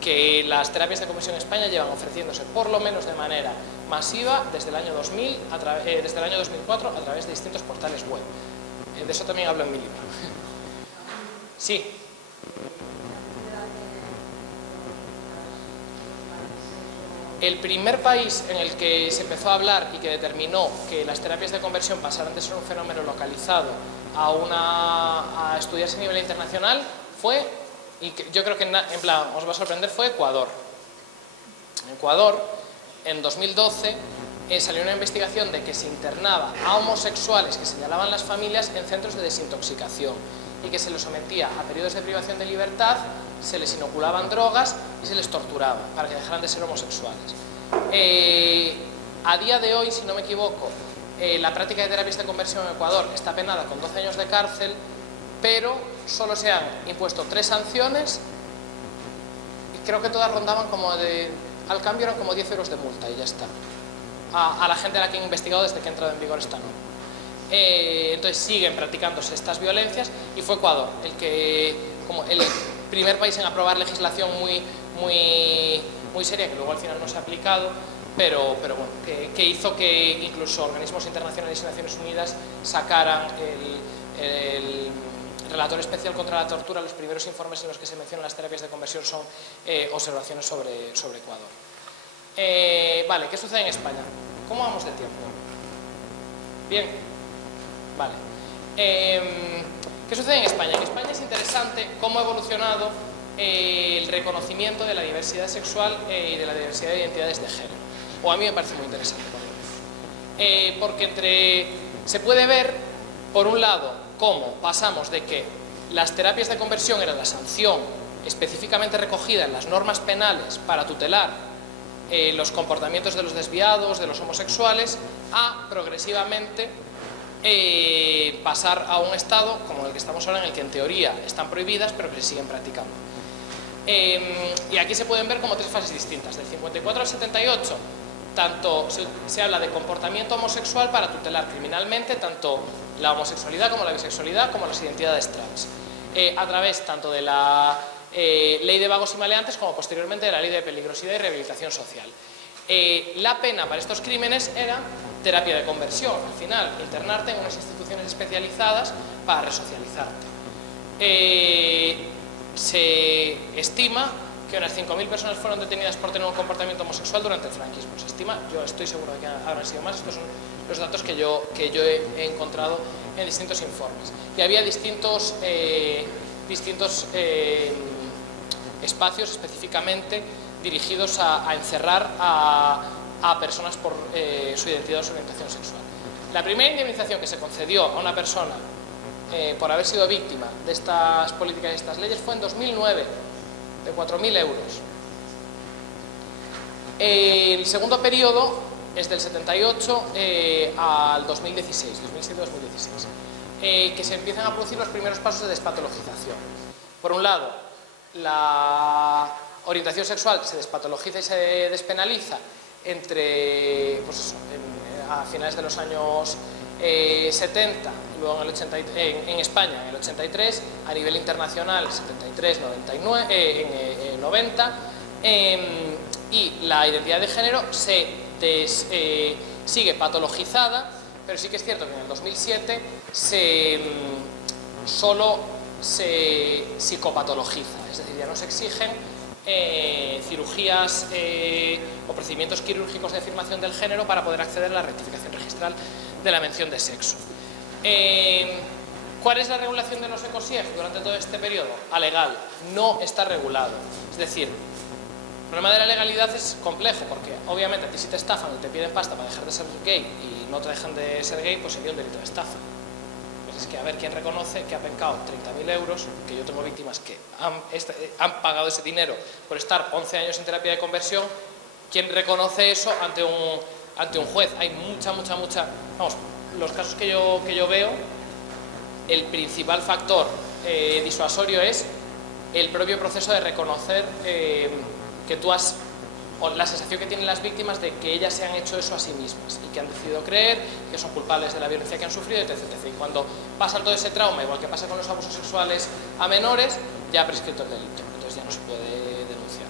que las terapias de conversión en España llevan ofreciéndose por lo menos de manera masiva desde el año 2004 a través de distintos portales web. De eso también hablo en mi libro. Sí. El primer país en el que se empezó a hablar y que determinó que las terapias de conversión pasaran de ser un fenómeno localizado a estudiarse a nivel internacional fue, y yo creo que en plan os va a sorprender, fue Ecuador. En Ecuador, en 2012, salió una investigación de que se internaba a homosexuales que señalaban las familias en centros de desintoxicación y que se los sometía a periodos de privación de libertad, se les inoculaban drogas y se les torturaba para que dejaran de ser homosexuales. A día de hoy, si no me equivoco, la práctica de terapias de conversión en Ecuador está penada con 12 años de cárcel, pero solo se han impuesto 3 sanciones y creo que todas rondaban como al cambio eran como 10 euros de multa y ya está. A la gente a la que han investigado desde que ha entrado en vigor esta norma. Entonces siguen practicándose estas violencias y fue Ecuador como el primer país en aprobar legislación muy seria, que luego al final no se ha aplicado, pero bueno, que hizo que incluso organismos internacionales y Naciones Unidas sacaran el relator especial contra la tortura. Los primeros informes en los que se mencionan las terapias de conversión son observaciones sobre Ecuador. Vale, ¿qué sucede en España? ¿Cómo vamos de tiempo? Bien, vale. ¿Qué sucede en España? En España es interesante cómo ha evolucionado el reconocimiento de la diversidad sexual y de la diversidad de identidades de género. O a mí me parece muy interesante porque se puede ver, por un lado, cómo pasamos de que las terapias de conversión eran la sanción específicamente recogida en las normas penales para tutelar los comportamientos de los desviados, de los homosexuales, a progresivamente pasar a un estado como el que estamos ahora, en el que en teoría están prohibidas pero que se siguen practicando. Y aquí se pueden ver como tres fases distintas. Del 54 al 78 tanto se habla de comportamiento homosexual para tutelar criminalmente tanto la homosexualidad como la bisexualidad como las identidades trans, a través tanto de la ley de vagos y maleantes como posteriormente de la ley de peligrosidad y rehabilitación social. La pena para estos crímenes era terapia de conversión, al final internarte en unas instituciones especializadas para resocializarte. Se estima que unas 5.000 personas fueron detenidas por tener un comportamiento homosexual durante el franquismo. Se estima, yo estoy seguro de que habrán sido más, estos son los datos que yo he encontrado en distintos informes. Y había distintos espacios específicamente dirigidos a encerrar a personas por su identidad o su orientación sexual. La primera indemnización que se concedió a una persona por haber sido víctima de estas políticas y estas leyes fue en 2009, de 4.000 euros. El segundo periodo es del 78 al 2016, 2007-2016, que se empiezan a producir los primeros pasos de despatologización. Por un lado, la orientación sexual se despatologiza y se despenaliza a finales de los años 70, luego en España en el 83, a nivel internacional 73, 99, 90, y la identidad de género sigue patologizada, pero sí que es cierto que en el 2007 solo se psicopatologiza, es decir, ya no se exigen cirugías o procedimientos quirúrgicos de afirmación del género para poder acceder a la rectificación registral de la mención de sexo. ¿Cuál es la regulación de los ecosieg durante todo este periodo? Alegal, no está regulado. Es decir, el problema de la legalidad es complejo porque obviamente a ti si te estafan y te piden pasta para dejar de ser gay y no te dejan de ser gay, pues sería un delito de estafa. Pues es que a ver quién reconoce que ha peccado 30.000 euros, que yo tengo víctimas que han pagado ese dinero por estar 11 años en terapia de conversión. ¿Quién reconoce eso ante un juez? Hay mucha, vamos, los casos que yo veo, el principal factor disuasorio es el propio proceso de reconocer que tú has, o la sensación que tienen las víctimas de que ellas se han hecho eso a sí mismas y que han decidido creer que son culpables de la violencia que han sufrido, etc. Y cuando pasan todo ese trauma, igual que pasa con los abusos sexuales a menores, ya ha prescrito el delito, entonces ya no se puede denunciar.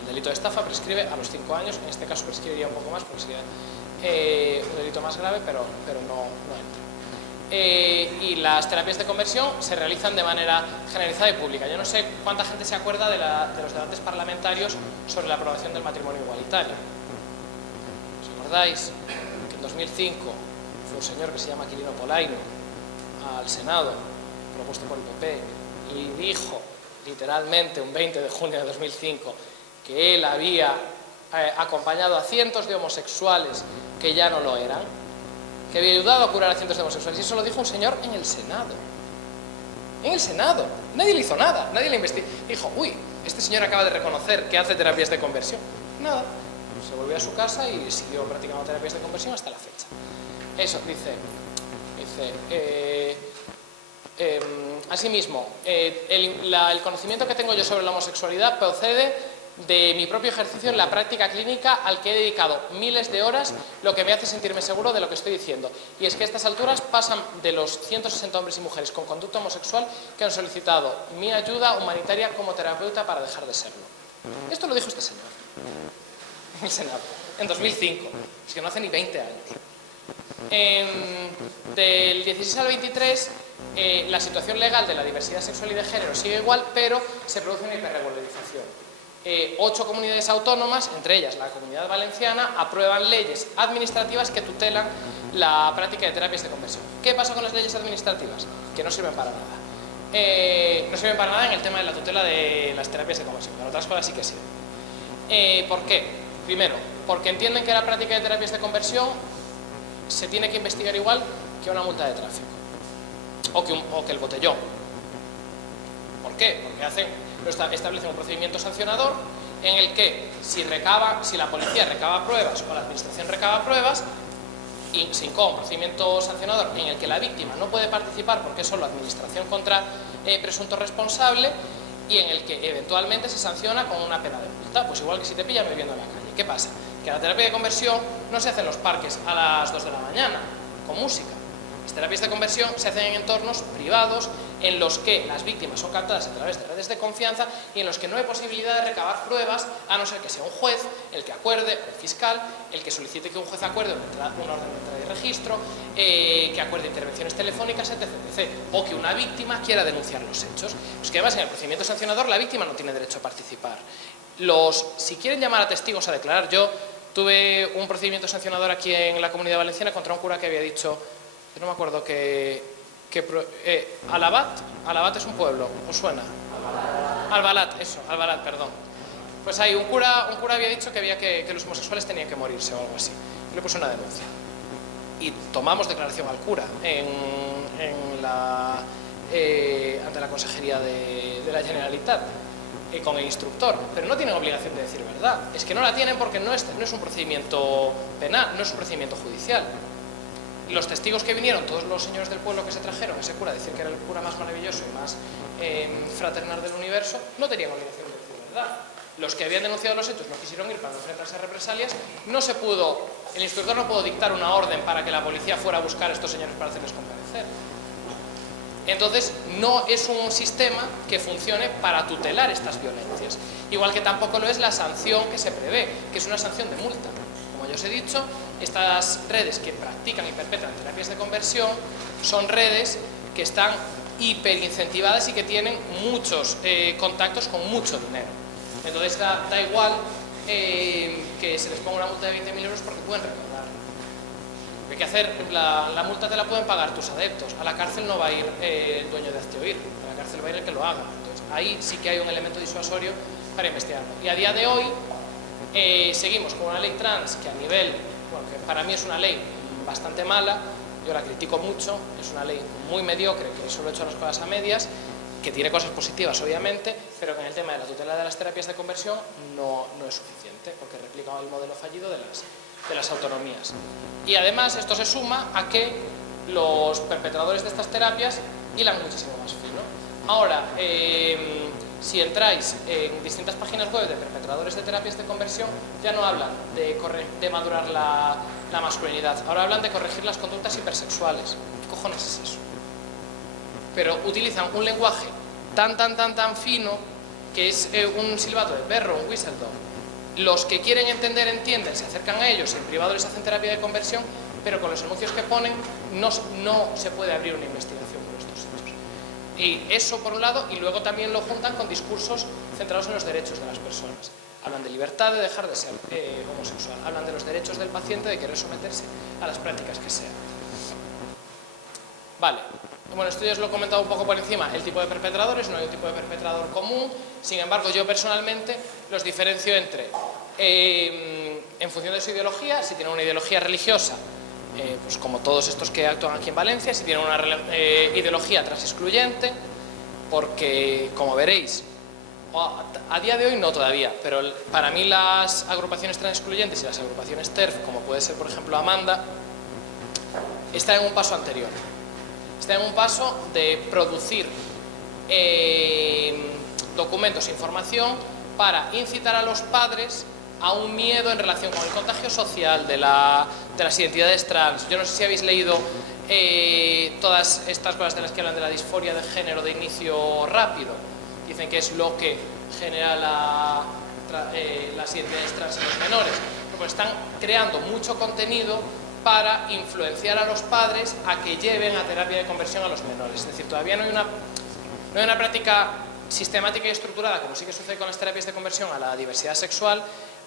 El delito de estafa prescribe a los 5 años, en este caso prescribiría un poco más porque sería un delito más grave, pero no entra. Y las terapias de conversión se realizan de manera generalizada y pública. Yo no sé cuánta gente se acuerda de los debates parlamentarios sobre la aprobación del matrimonio igualitario. ¿Os acordáis que en 2005 fue un señor que se llama Quirino Polaino al Senado, propuesto por el PP, y dijo literalmente un 20 de junio de 2005 que él había acompañado a cientos de homosexuales que ya no lo eran, que había ayudado a curar a cientos de homosexuales, y eso lo dijo un señor en el Senado. En el Senado. Nadie le hizo nada, nadie le investigó. Dijo, uy, este señor acaba de reconocer que hace terapias de conversión. Nada. Se volvió a su casa y siguió practicando terapias de conversión hasta la fecha. Eso, dice asimismo, el conocimiento que tengo yo sobre la homosexualidad procede de mi propio ejercicio en la práctica clínica al que he dedicado miles de horas, lo que me hace sentirme seguro de lo que estoy diciendo. Y es que a estas alturas pasan de los 160 hombres y mujeres con conducta homosexual que han solicitado mi ayuda humanitaria como terapeuta para dejar de serlo. Esto lo dijo este señor en el Senado, en 2005, es que no hace ni 20 años. Del 16 al 23, la situación legal de la diversidad sexual y de género sigue igual, pero se produce una hiperregularización. 8 comunidades autónomas, entre ellas la Comunidad Valenciana, aprueban leyes administrativas que tutelan la práctica de terapias de conversión. ¿Qué pasa con las leyes administrativas? Que no sirven para nada. No sirven para nada en el tema de la tutela de las terapias de conversión, pero otras cosas sí que sirven. ¿Por qué? Primero, porque entienden que la práctica de terapias de conversión se tiene que investigar igual que una multa de tráfico o que el botellón. ¿Por qué? Porque establecen un procedimiento sancionador en el que si la policía recaba pruebas o la administración recaba pruebas, y se incoa un procedimiento sancionador en el que la víctima no puede participar porque es solo administración contra presunto responsable, y en el que eventualmente se sanciona con una pena de multa, pues igual que si te pillan bebiendo en la calle. ¿Qué pasa? Que la terapia de conversión no se hace en los parques a las 2 de la mañana, con música. Las terapias de conversión se hacen en entornos privados en los que las víctimas son captadas a través de redes de confianza y en los que no hay posibilidad de recabar pruebas a no ser que sea un juez el que acuerde, o el fiscal, el que solicite que un juez acuerde un orden de entrada y registro, que acuerde intervenciones telefónicas, etc, etc. O que una víctima quiera denunciar los hechos. Pues que además en el procedimiento sancionador la víctima no tiene derecho a participar. Si quieren llamar a testigos a declarar, yo tuve un procedimiento sancionador aquí en la Comunidad Valenciana contra un cura que había dicho, no me acuerdo, Alabat es un pueblo, ¿os suena? Albalat, perdón. Pues ahí un cura había dicho que los homosexuales tenían que morirse o algo así. Y le puso una denuncia. Y tomamos declaración al cura ante la Consejería de la Generalitat, con el instructor, pero no tienen obligación de decir verdad. Es que no la tienen porque no es un procedimiento penal, no es un procedimiento judicial. Los testigos que vinieron, todos los señores del pueblo que se trajeron, ese cura, a decir que era el cura más maravilloso y más fraternal del universo, no tenían obligación de decir verdad. Los que habían denunciado los hechos no quisieron ir para no enfrentarse a represalias, el instructor no pudo dictar una orden para que la policía fuera a buscar a estos señores para hacerles comparecer. Entonces, no es un sistema que funcione para tutelar estas violencias. Igual que tampoco lo es la sanción que se prevé, que es una sanción de multa. Como ya os he dicho, estas redes que practican y perpetran terapias de conversión son redes que están hiperincentivadas y que tienen muchos contactos con mucho dinero. Entonces da igual que se les ponga una multa de 20.000 euros porque pueden recaudar. Hay que hacer, la multa te la pueden pagar tus adeptos. A la cárcel no va a ir el dueño de Hazte Oír, a la cárcel va a ir el que lo haga. Entonces ahí sí que hay un elemento disuasorio para investigarlo. Y a día de hoy seguimos con una ley trans que que para mí es una ley bastante mala, yo la critico mucho, es una ley muy mediocre que solo ha hecho las cosas a medias, que tiene cosas positivas obviamente, pero que en el tema de la tutela de las terapias de conversión no es suficiente, porque replica el modelo fallido de las autonomías. Y además esto se suma a que los perpetradores de estas terapias hilan muchísimo más fino. Ahora, si entráis en distintas páginas web de perpetradores de terapias de conversión, ya no hablan de madurar la masculinidad, ahora hablan de corregir las conductas hipersexuales. ¿Qué cojones es eso? Pero utilizan un lenguaje tan fino que es un silbato de perro, un whistle dog. Los que quieren entender entienden, se acercan a ellos, en privado les hacen terapia de conversión, pero con los anuncios que ponen no se puede abrir una investigación por estos hechos. Y eso por un lado, y luego también lo juntan con discursos centrados en los derechos de las personas. Hablan de libertad de dejar de ser homosexual, hablan de los derechos del paciente de querer someterse a las prácticas que sean. Vale, bueno, esto ya os lo he comentado un poco por encima, el tipo de perpetradores, no hay un tipo de perpetrador común, sin embargo yo personalmente los diferencio entre, en función de su ideología, si tienen una ideología religiosa, pues como todos estos que actúan aquí en Valencia, si tienen una ideología transexcluyente, porque como veréis, a día de hoy no todavía, pero para mí las agrupaciones transexcluyentes y las agrupaciones TERF, como puede ser por ejemplo Amanda, están en un paso anterior. Está en un paso de producir documentos e información para incitar a los padres a un miedo en relación con el contagio social de las identidades trans. Yo no sé si habéis leído todas estas cosas de las que hablan de la disforia de género de inicio rápido. Dicen que es lo que genera las identidades trans en los menores. Pues están creando mucho contenido para influenciar a los padres a que lleven a terapia de conversión a los menores. Es decir, todavía no hay una práctica sistemática y estructurada, como sí que sucede con las terapias de conversión, a la diversidad sexual,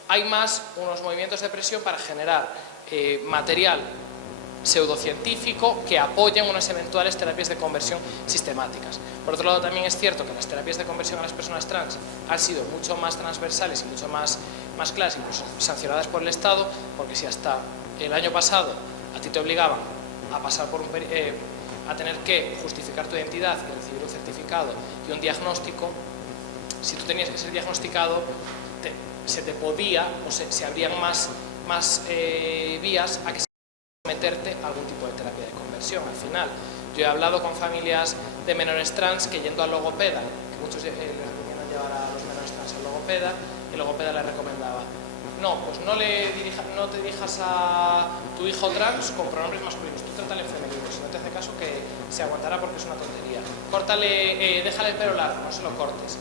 hay más unos movimientos de presión para generar material pseudocientífico que apoyen unas eventuales terapias de conversión sistemáticas. Por otro lado, también es cierto que las terapias de conversión a las personas trans han sido mucho más transversales y mucho más claras, incluso sancionadas por el Estado, porque si hasta el año pasado a ti te obligaban a pasar por a tener que justificar tu identidad y recibir un certificado y un diagnóstico, si tú tenías que ser diagnosticado, se te podía, o se abrían más vías a que meterte a algún tipo de terapia de conversión. Al final, yo he hablado con familias de menores trans que yendo al logopeda, que muchos les recomiendan llevar a los menores trans al logopeda, y el logopeda les recomendaba: no, pues no te dirijas a tu hijo trans con pronombres masculinos, tú trátale en femenino, si no te hace caso que se aguantará porque es una tontería. Córtale, déjale el pelo largo, no se lo cortes.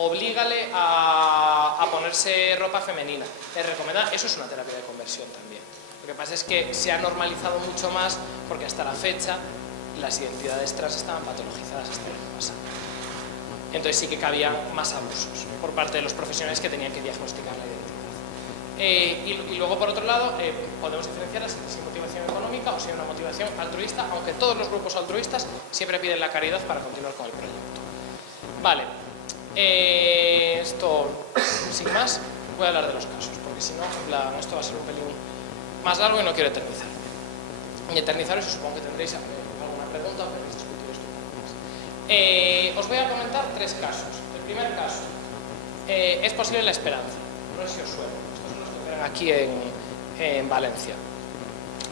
Oblígale a ponerse ropa femenina. Les recomienda, eso es una terapia de conversión también. Lo que pasa es que se ha normalizado mucho más porque hasta la fecha las identidades trans estaban patologizadas hasta el año pasado. Entonces sí que cabían más abusos por parte de los profesionales que tenían que diagnosticar la identidad. Y luego, por otro lado, podemos diferenciar si es motivación económica o si es una motivación altruista, aunque todos los grupos altruistas siempre piden la caridad para continuar con el proyecto. Vale, esto, sin más, voy a hablar de los casos, porque si no, en plan, esto va a ser un pelín más largo y no quiero eternizar. Y eternizar eso, supongo que tendréis alguna pregunta o queréis discutir esto un poco más. Os voy a comentar 3 casos. El primer caso, es posible la esperanza. No sé si os suena. Estos son los que operan aquí en Valencia.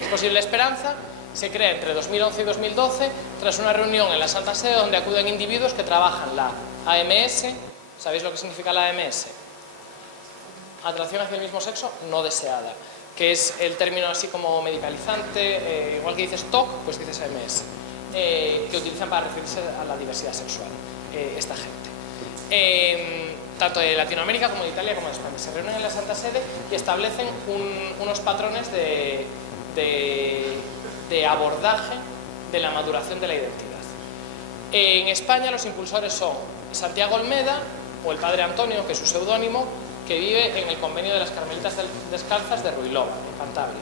Es posible la esperanza. Se crea entre 2011 y 2012 tras una reunión en la Santa Sede donde acuden individuos que trabajan la AMS. ¿Sabéis lo que significa la AMS? Atracción hacia el mismo sexo no deseada, que es el término así como medicalizante, igual que dices TOC, pues dices AMS, que utilizan para referirse a la diversidad sexual, esta gente. Tanto de Latinoamérica como de Italia como de España se reúnen en la Santa Sede y establecen unos patrones de abordaje de la maduración de la identidad. En España los impulsores son Santiago Olmeda o el padre Antonio, que es su seudónimo, que vive en el convenio de las Carmelitas Descalzas de Ruilova, en Cantabria,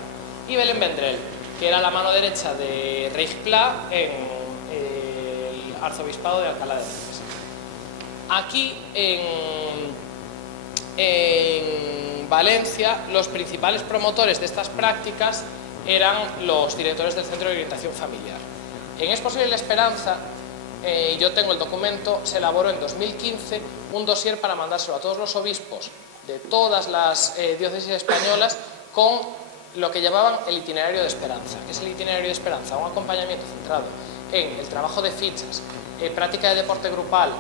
y Belén Vendrell, que era la mano derecha de Reich Pla en el arzobispado de Alcalá de Henares. Aquí en Valencia los principales promotores de estas prácticas eran los directores del Centro de Orientación Familiar. En Es Posible la Esperanza, yo tengo el documento, se elaboró en 2015 un dossier para mandárselo a todos los obispos de todas las diócesis españolas con lo que llamaban el itinerario de esperanza. ¿Qué es el itinerario de esperanza? Un acompañamiento centrado en el trabajo de fichas, práctica de deporte grupal,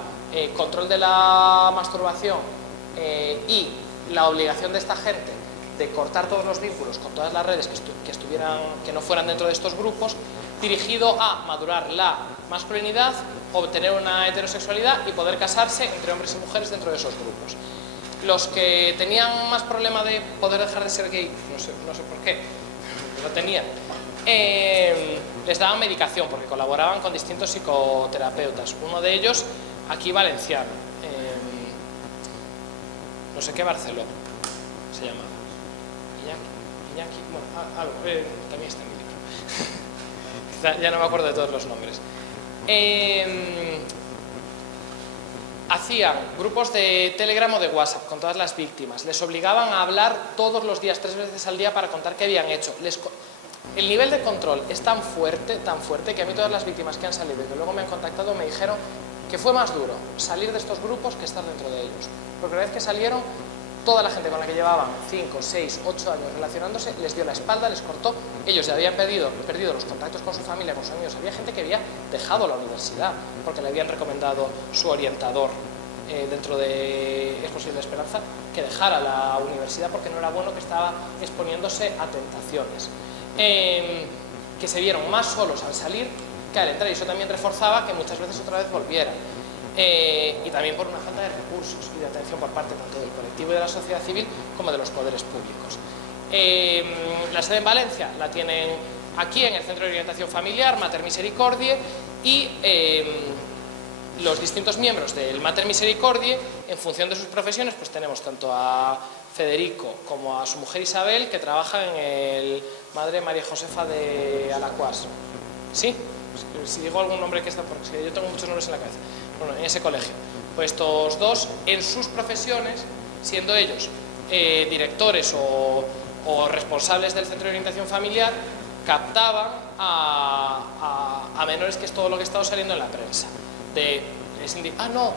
control de la masturbación y la obligación de esta gente de cortar todos los vínculos con todas las redes que no fueran dentro de estos grupos, dirigido a madurar la masculinidad, obtener una heterosexualidad y poder casarse entre hombres y mujeres dentro de esos grupos. Los que tenían más problema de poder dejar de ser gay, no sé por qué, lo tenían, les daban medicación porque colaboraban con distintos psicoterapeutas. Uno de ellos, aquí valenciano, no sé qué Barceló se llamaba. Iñaki, bueno, algo, también está en mi libro. Ya no me acuerdo de todos los nombres. Hacían grupos de Telegram o de WhatsApp con todas las víctimas, les obligaban a hablar todos los días, 3 veces al día para contar qué habían hecho. El nivel de control es tan fuerte que a mí todas las víctimas que han salido y que luego me han contactado me dijeron que fue más duro salir de estos grupos que estar dentro de ellos, porque una vez que salieron, toda la gente con la que llevaban 5, 6, 8 años relacionándose les dio la espalda, les cortó. Ellos ya habían perdido los contactos con su familia, con sus amigos. Había gente que había dejado la universidad porque le habían recomendado su orientador dentro de Es Posible Esperanza que dejara la universidad porque no era bueno, que estaba exponiéndose a tentaciones. Que se vieron más solos al salir que al entrar, y eso también reforzaba que muchas veces otra vez volvieran. Y también por una falta de recursos y de atención por parte tanto del colectivo y de la sociedad civil como de los poderes públicos. La sede en Valencia la tienen aquí en el Centro de Orientación Familiar, Mater Misericordiae, y los distintos miembros del Mater Misericordiae, en función de sus profesiones, pues tenemos tanto a Federico como a su mujer Isabel, que trabajan en el Madre María Josefa de Alacuás. ¿Sí? Si digo algún nombre que está, porque yo tengo muchos nombres en la cabeza. Bueno, en ese colegio. Pues estos dos, en sus profesiones, siendo ellos directores o responsables del centro de orientación familiar, captaban a menores, que es todo lo que ha estado saliendo en la prensa. No,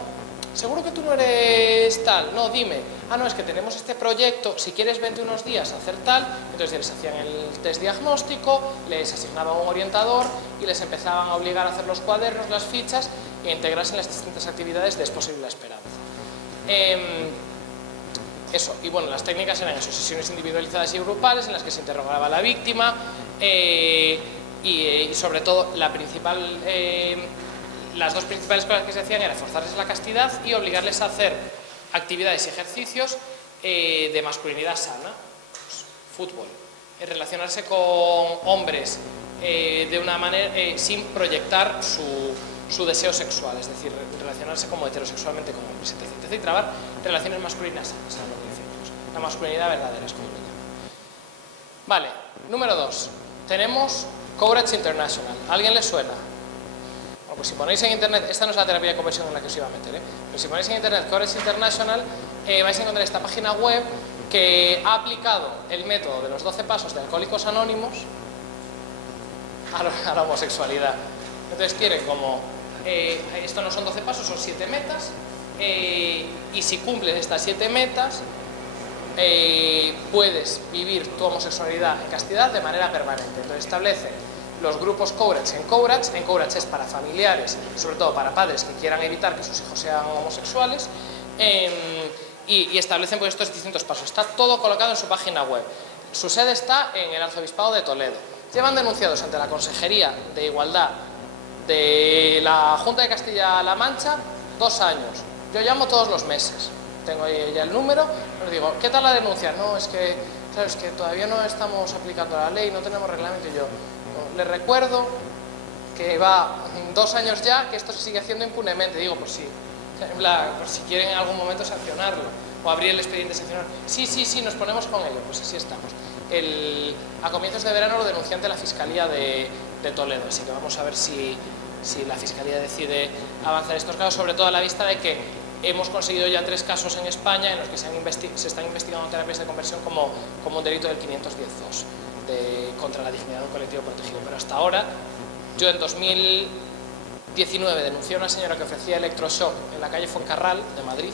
seguro que tú no eres tal, no, dime, no, es que tenemos este proyecto, si quieres vente unos días a hacer tal. Entonces les hacían el test diagnóstico, les asignaban un orientador y les empezaban a obligar a hacer los cuadernos, las fichas e integrarse en las distintas actividades de Es posible la esperanza. Eso, y bueno, las técnicas eran eso, sesiones individualizadas y grupales en las que se interrogaba a la víctima y sobre todo las dos principales cosas que se hacían era forzarles la castidad y obligarles a hacer actividades y ejercicios de masculinidad sana, pues, fútbol, relacionarse con hombres de una manera sin proyectar su deseo sexual, es decir, relacionarse como heterosexualmente con hombres, etc. Y trabar relaciones masculinas sanas, es lo que decimos. La masculinidad verdadera es como lo llaman. Vale, número 2. Tenemos Courage International. ¿A alguien le suena? Bueno, pues si ponéis en internet, esta no es la terapia de conversión en la que os iba a meter, pero si ponéis en internet Courage International, vais a encontrar esta página web que ha aplicado el método de los 12 pasos de Alcohólicos Anónimos a la homosexualidad. Entonces tiene como, esto no son 12 pasos, son 7 metas, y si cumples estas 7 metas, puedes vivir tu homosexualidad en castidad de manera permanente. Entonces establece los grupos Courage en Courage. En Courage es para familiares, sobre todo para padres que quieran evitar que sus hijos sean homosexuales, y establecen pues estos distintos pasos. Está todo colocado en su página web. Su sede está en el Arzobispado de Toledo. Llevan denunciados ante la Consejería de Igualdad de la Junta de Castilla-La Mancha 2 años. Yo llamo todos los meses, tengo ahí ya el número, les digo, ¿qué tal la denuncia? No, es que, claro, es que todavía no estamos aplicando la ley, no tenemos reglamento. Y yo les recuerdo que va 2 años ya, que esto se sigue haciendo impunemente. Digo, por si quieren en algún momento sancionarlo o abrir el expediente sancionador. Sí, nos ponemos con ello. Pues así estamos. A comienzos de verano lo denuncié ante la Fiscalía de Toledo, así que vamos a ver si la Fiscalía decide avanzar estos casos, sobre todo a la vista de que hemos conseguido ya 3 casos en España en los que se están investigando terapias de conversión como un delito del 510.2 contra la dignidad de un colectivo protegido. Pero hasta ahora, yo en 2019 denuncié a una señora que ofrecía electroshock en la calle Fuencarral de Madrid,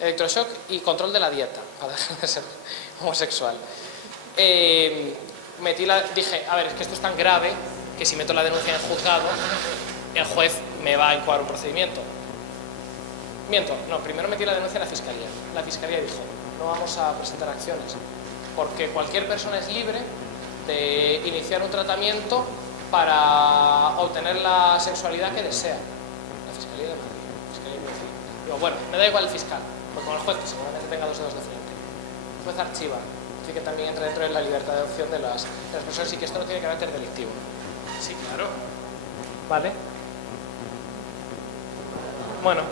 electroshock y control de la dieta para dejar de ser homosexual. Dije, a ver, es que esto es tan grave que si meto la denuncia en juzgado, el juez me va a incoar un procedimiento. Miento, no, primero metí la denuncia en la Fiscalía. La Fiscalía dijo, no vamos a presentar acciones, porque cualquier persona es libre de iniciar un tratamiento para obtener la sexualidad que desea. La Fiscalía de Madrid. La Fiscalía de Madrid. Digo, bueno, me da igual el fiscal, porque con el juez, que seguramente tenga 2 dedos de frente. El juez archiva, así que también entra dentro de la libertad de opción de las personas y que esto no tiene carácter delictivo. Sí, claro. Vale. Bueno.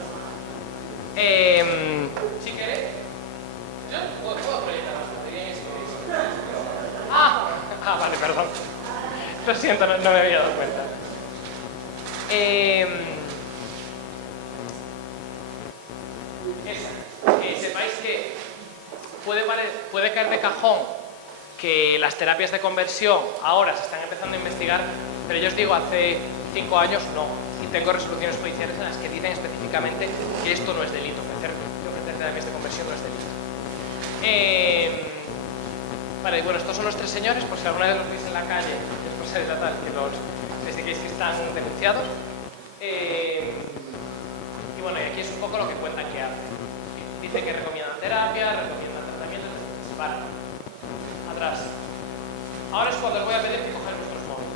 Si queréis, yo puedo proyectar bastante bien si queréis. Vale, perdón. Lo siento, no me había dado cuenta. Sepáis que puede caer de cajón que las terapias de conversión ahora se están empezando a investigar, pero yo os digo, hace 5 años no. Y tengo resoluciones judiciales en las que dicen específicamente que esto no es delito, ofrecer terapias de conversión no es delito. Vale, bueno, estos son los 3 señores, por si alguna vez los veis en la calle, después se tal, que les digáis que están denunciados. Y bueno, y aquí es un poco lo que cuentan que hacen. Dicen que recomiendan terapia, recomiendan tratamientos, vale. Atrás. Ahora es cuando os voy a pedir que cojáis vuestros móviles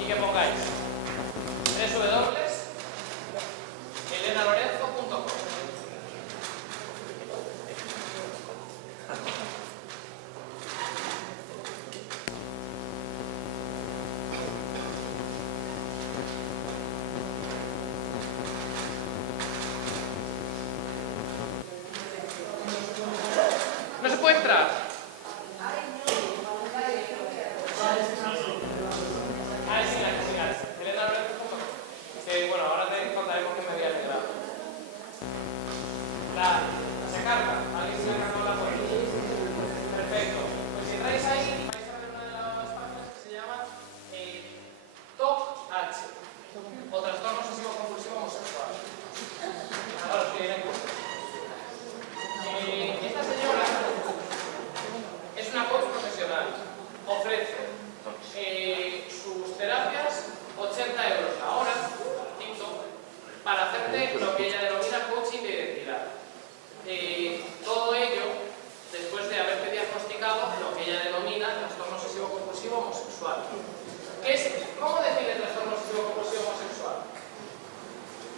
y que pongáis www.elenalorenzo.com. entrar? Sí, Elena Lorenzo. Bueno, ahora te contaremos que me había alegrado. ¿Se carga? ¿Alguien se ha cargado la puerta? Perfecto. Pues si entráis ahí, vais a ver una de las páginas que se llama TOC-H, o trastorno obsesivo compulsivo homosexual. Ahora os viene en curso. Esta señora es una coach profesional. Ofrece sus terapias 80 euros la hora, TikTok, para hacerte lo que ella denomina coaching de identidad. Todo ello después de haberte diagnosticado lo que ella denomina trastorno obsesivo compulsivo homosexual. ¿Cómo define el trastorno obsesivo compulsivo homosexual?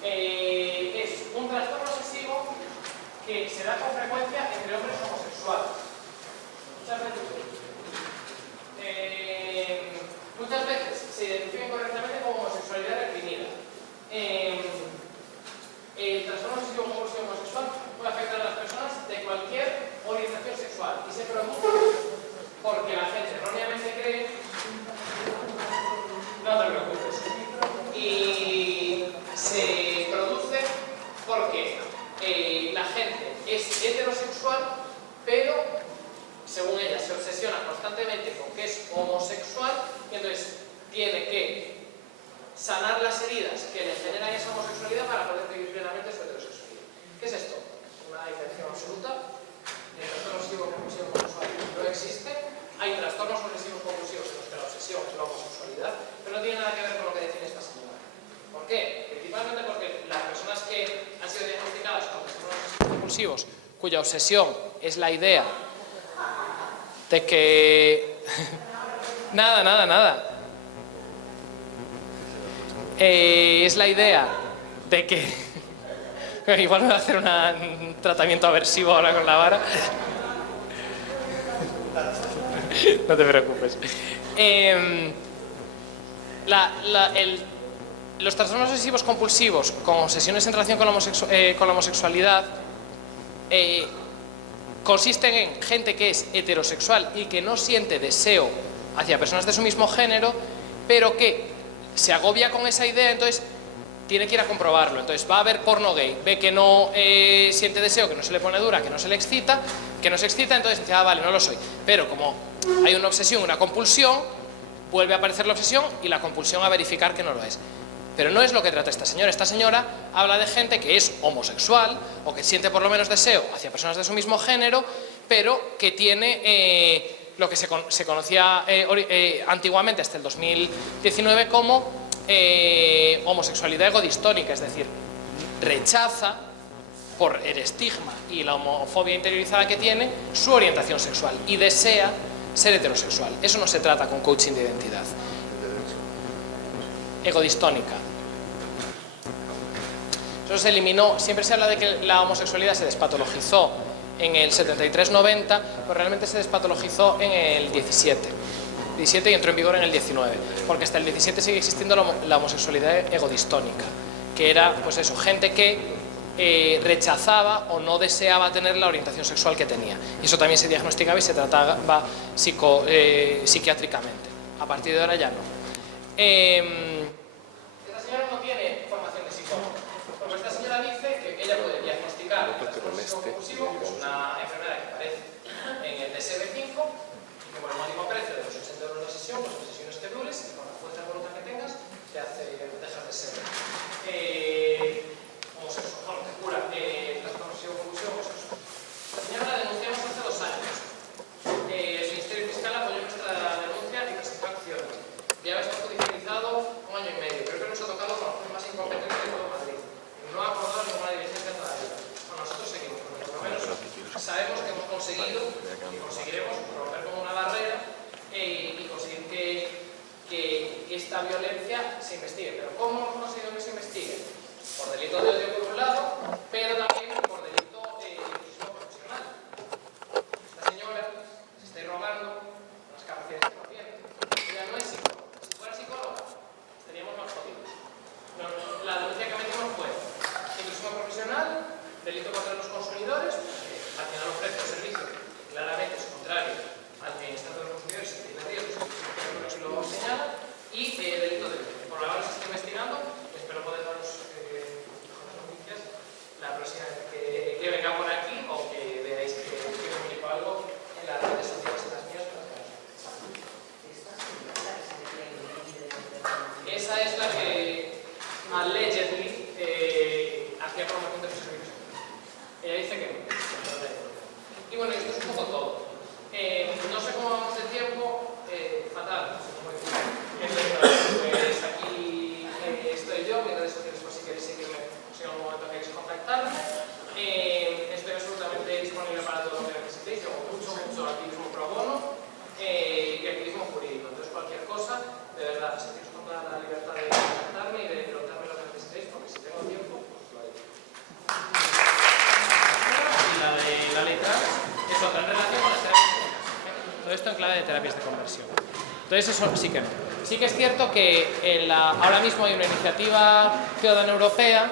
Es un trastorno obsesivo que se da con frecuencia entre hombres homosexuales. Muchas veces se identifica correctamente como homosexualidad reprimida. El trastorno obsesivo compulsivo homosexual puede afectar a las personas de cualquier orientación sexual y se produce porque la gente erróneamente cree. No te preocupes. Y se produce porque la gente es heterosexual, pero según ella se obsesiona constantemente con que es homosexual y entonces tiene que sanar las heridas que le generan esa homosexualidad para poder vivir plenamente su heterosexualidad. ¿Qué es esto? Una diferencia absoluta. El trastorno obsesivo compulsivo homosexual no existe. Hay trastornos obsesivos compulsivos en los que la obsesión es la homosexualidad, pero no tiene nada que ver con lo que define esta señora. ¿Por qué? Principalmente porque las personas que han sido diagnosticadas con trastornos obsesivos compulsivos, cuya obsesión es la idea de que... Nada. Es la idea de que... Igual me va a hacer un tratamiento aversivo ahora con la vara. No te preocupes. Los trastornos obsesivos compulsivos con obsesiones en relación con la homosexualidad consisten en gente que es heterosexual y que no siente deseo hacia personas de su mismo género, pero que se agobia con esa idea, entonces tiene que ir a comprobarlo. Entonces va a ver porno gay, ve que no siente deseo, que no se le pone dura, que no se le excita, entonces dice, vale, no lo soy. Pero como hay una obsesión, una compulsión, vuelve a aparecer la obsesión y la compulsión a verificar que no lo es. Pero no es lo que trata esta señora. Esta señora habla de gente que es homosexual o que siente por lo menos deseo hacia personas de su mismo género, pero que tiene lo que se conocía antiguamente hasta el 2019 como homosexualidad egodistónica, es decir, rechaza por el estigma y la homofobia interiorizada que tiene su orientación sexual y desea ser heterosexual. Eso no se trata con coaching de identidad. Egodistónica. Eso se eliminó. Siempre se habla de que la homosexualidad se despatologizó en el 73-90, pero realmente se despatologizó en el 17 y entró en vigor en el 19, porque hasta el 17 sigue existiendo la homosexualidad egodistónica, que era, pues eso, gente que rechazaba o no deseaba tener la orientación sexual que tenía. Y eso también se diagnosticaba y se trataba psiquiátricamente. A partir de ahora ya no. Esta señora no tiene formación de psicólogo, porque esta señora dice que ella puede diagnosticar el trastorno obsesivo compulsivo, que es una enfermedad que aparece en el DSM-5 y que por el módico precio de los 80 euros la sesión, pues las sesiones te dures y con la fuerza de voluntad que tengas te hace dejar de ser homosexual, bueno, te cura el trastorno obsesivo compulsivo homosexual. La señora la denunciamos hace 2 años. El Ministerio Fiscal apoyó nuestra denuncia y presentó acciones. Ya está judicializado 1 año y medio. Creo que nos ha tocado con la juez más incompetente de todo Madrid. No ha acordado ninguna diligencia todavía. Bueno, nosotros seguimos, porque por lo menos sabemos que hemos conseguido y conseguiremos romper como una barrera y conseguir que esta violencia se investigue. Pero ¿cómo hemos conseguido que se investigue? Por delito de odio por un lado, pero también por delito de intrusismo profesional. Esta señora se está rogando las capacidades que no tiene. Ella no es psicóloga. Si fuera psicóloga, estaríamos más jodidos. La denuncia que metimos fue intrusismo profesional, delito contra los consumidores, porque al final ofrece un servicio que claramente es contrario al bienestar de los consumidores y tiene riesgos, que lo señala, y delito de violencia. Por ahora se está investigando, espero poder daros mejores noticias la próxima vez que venga por aquí o que veáis que comunico algo en las redes sociales en las mías. Esa es la que allegedly hacía promoción de sus servicios. Ella dice que no. Y bueno, esto es un poco todo. No sé cómo vamos de tiempo. Fatal. Pues aquí estoy yo, mis redes sociales, por si queréis seguirme, si en algún momento queréis contactarme. Estoy absolutamente disponible para todo lo que necesitéis. Tengo mucho activismo pro bono y activismo jurídico. Entonces, cualquier cosa, de verdad, sentiros con toda la libertad de contactarme y de preguntarme lo que necesitéis, porque si tengo tiempo, pues lo haré. Y la de la letra es otra en relación con las terapias de conversión. Todo esto en clave de terapias de conversión. Entonces, eso sí que no. Sí que es cierto que ahora mismo hay una iniciativa ciudadana europea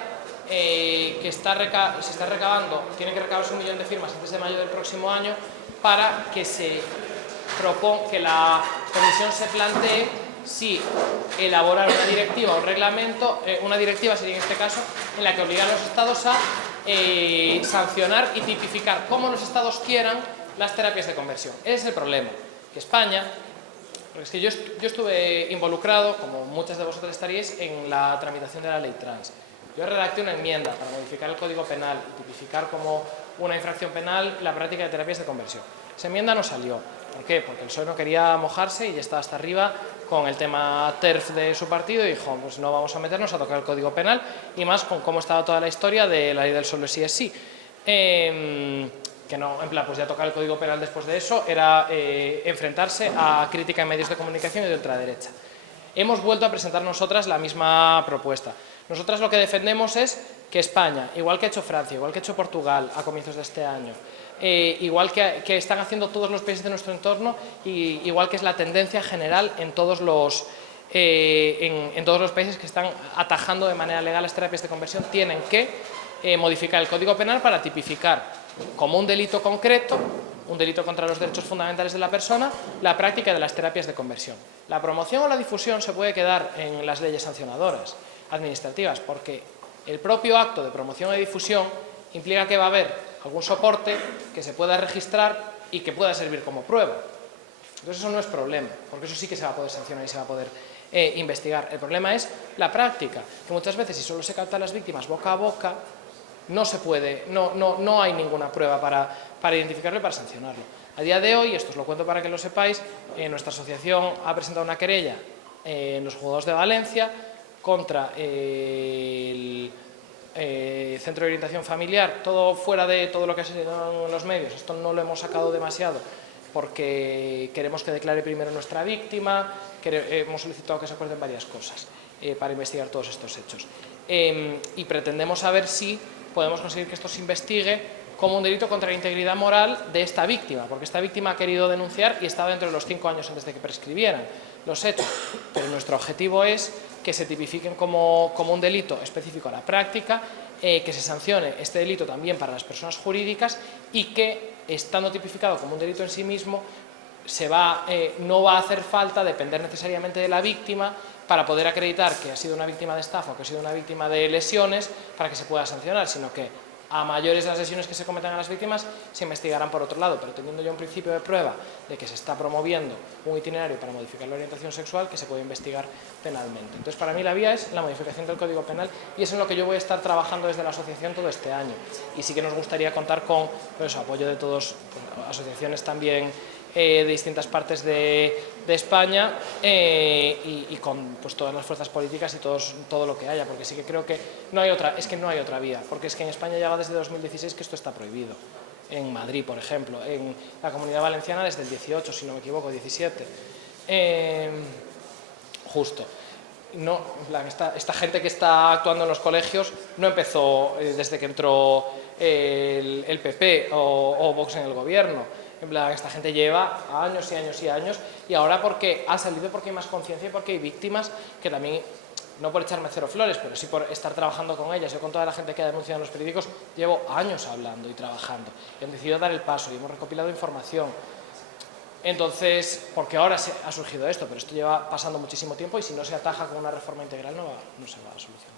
que se está recabando, tiene que recabarse 1 millón de firmas antes de mayo del próximo año para que que la Comisión se plantee si elaborar una directiva o un reglamento, una directiva sería en este caso, en la que obliga a los estados a sancionar y tipificar como los estados quieran las terapias de conversión. Ese es el problema, que España, porque es que yo estuve involucrado, como muchas de vosotros estaríais, en la tramitación de la ley trans. Yo redacté una enmienda para modificar el Código Penal y tipificar como una infracción penal la práctica de terapias de conversión. Esa enmienda no salió. ¿Por qué? Porque el PSOE no quería mojarse y ya estaba hasta arriba con el tema TERF de su partido y dijo, pues no vamos a meternos a tocar el Código Penal, y más con cómo estaba toda la historia de la ley del solo sí es sí. Que no, en plan, pues ya tocar el Código Penal después de eso era enfrentarse a crítica en medios de comunicación y de ultraderecha. Hemos vuelto a presentar nosotras la misma propuesta. Nosotras lo que defendemos es que España, igual que ha hecho Francia, igual que ha hecho Portugal a comienzos de este año, igual que están haciendo todos los países de nuestro entorno, y igual que es la tendencia general en todos los países que están atajando de manera legal las terapias de conversión, tienen que modificar el Código Penal para tipificar como un delito concreto, un delito contra los derechos fundamentales de la persona, la práctica de las terapias de conversión. La promoción o la difusión se puede quedar en las leyes sancionadoras administrativas, porque el propio acto de promoción o difusión implica que va a haber algún soporte que se pueda registrar y que pueda servir como prueba. Entonces eso no es problema, porque eso sí que se va a poder sancionar y se va a poder investigar. El problema es la práctica, que muchas veces, si solo se captan las víctimas boca a boca, no se puede, no hay ninguna prueba para identificarlo y para sancionarlo. A día de hoy, esto os lo cuento para que lo sepáis, nuestra asociación ha presentado una querella en los juzgados de Valencia contra el Centro de Orientación Familiar, todo fuera de todo lo que ha sido en los medios. Esto no lo hemos sacado demasiado porque queremos que declare primero nuestra víctima, hemos solicitado que se acuerden varias cosas para investigar todos estos hechos. Y pretendemos saber si podemos conseguir que esto se investigue como un delito contra la integridad moral de esta víctima, porque esta víctima ha querido denunciar y estaba dentro de los 5 años antes de que prescribieran los hechos. Pero nuestro objetivo es que se tipifiquen como un delito específico a la práctica, que se sancione este delito también para las personas jurídicas y que, estando tipificado como un delito en sí mismo, no va a hacer falta depender necesariamente de la víctima para poder acreditar que ha sido una víctima de estafa o que ha sido una víctima de lesiones para que se pueda sancionar, sino que a mayores las lesiones que se cometan a las víctimas se investigarán por otro lado, pero teniendo ya un principio de prueba de que se está promoviendo un itinerario para modificar la orientación sexual, que se puede investigar penalmente. Entonces, para mí la vía es la modificación del Código Penal y es en lo que yo voy a estar trabajando desde la asociación todo este año. Y sí que nos gustaría contar con apoyo de todas asociaciones también de distintas partes de España y con pues, todas las fuerzas políticas y todo lo que haya, porque sí que creo que no hay otra vía, porque es que en España ya va desde 2016 que esto está prohibido. En Madrid, por ejemplo, en la Comunidad Valenciana desde el 18, si no me equivoco, 17. Justo. No, en plan, esta gente que está actuando en los colegios no empezó desde que entró el PP o Vox en el gobierno. En plan, esta gente lleva años y años y años, y ahora porque ha salido, porque hay más conciencia y porque hay víctimas que también no por echarme cero flores, pero sí por estar trabajando con ellas. Yo con toda la gente que ha denunciado en los periódicos llevo años hablando y trabajando. Y han decidido dar el paso y hemos recopilado información. Entonces, porque ahora ha surgido esto, pero esto lleva pasando muchísimo tiempo y si no se ataja con una reforma integral no se va a solucionar.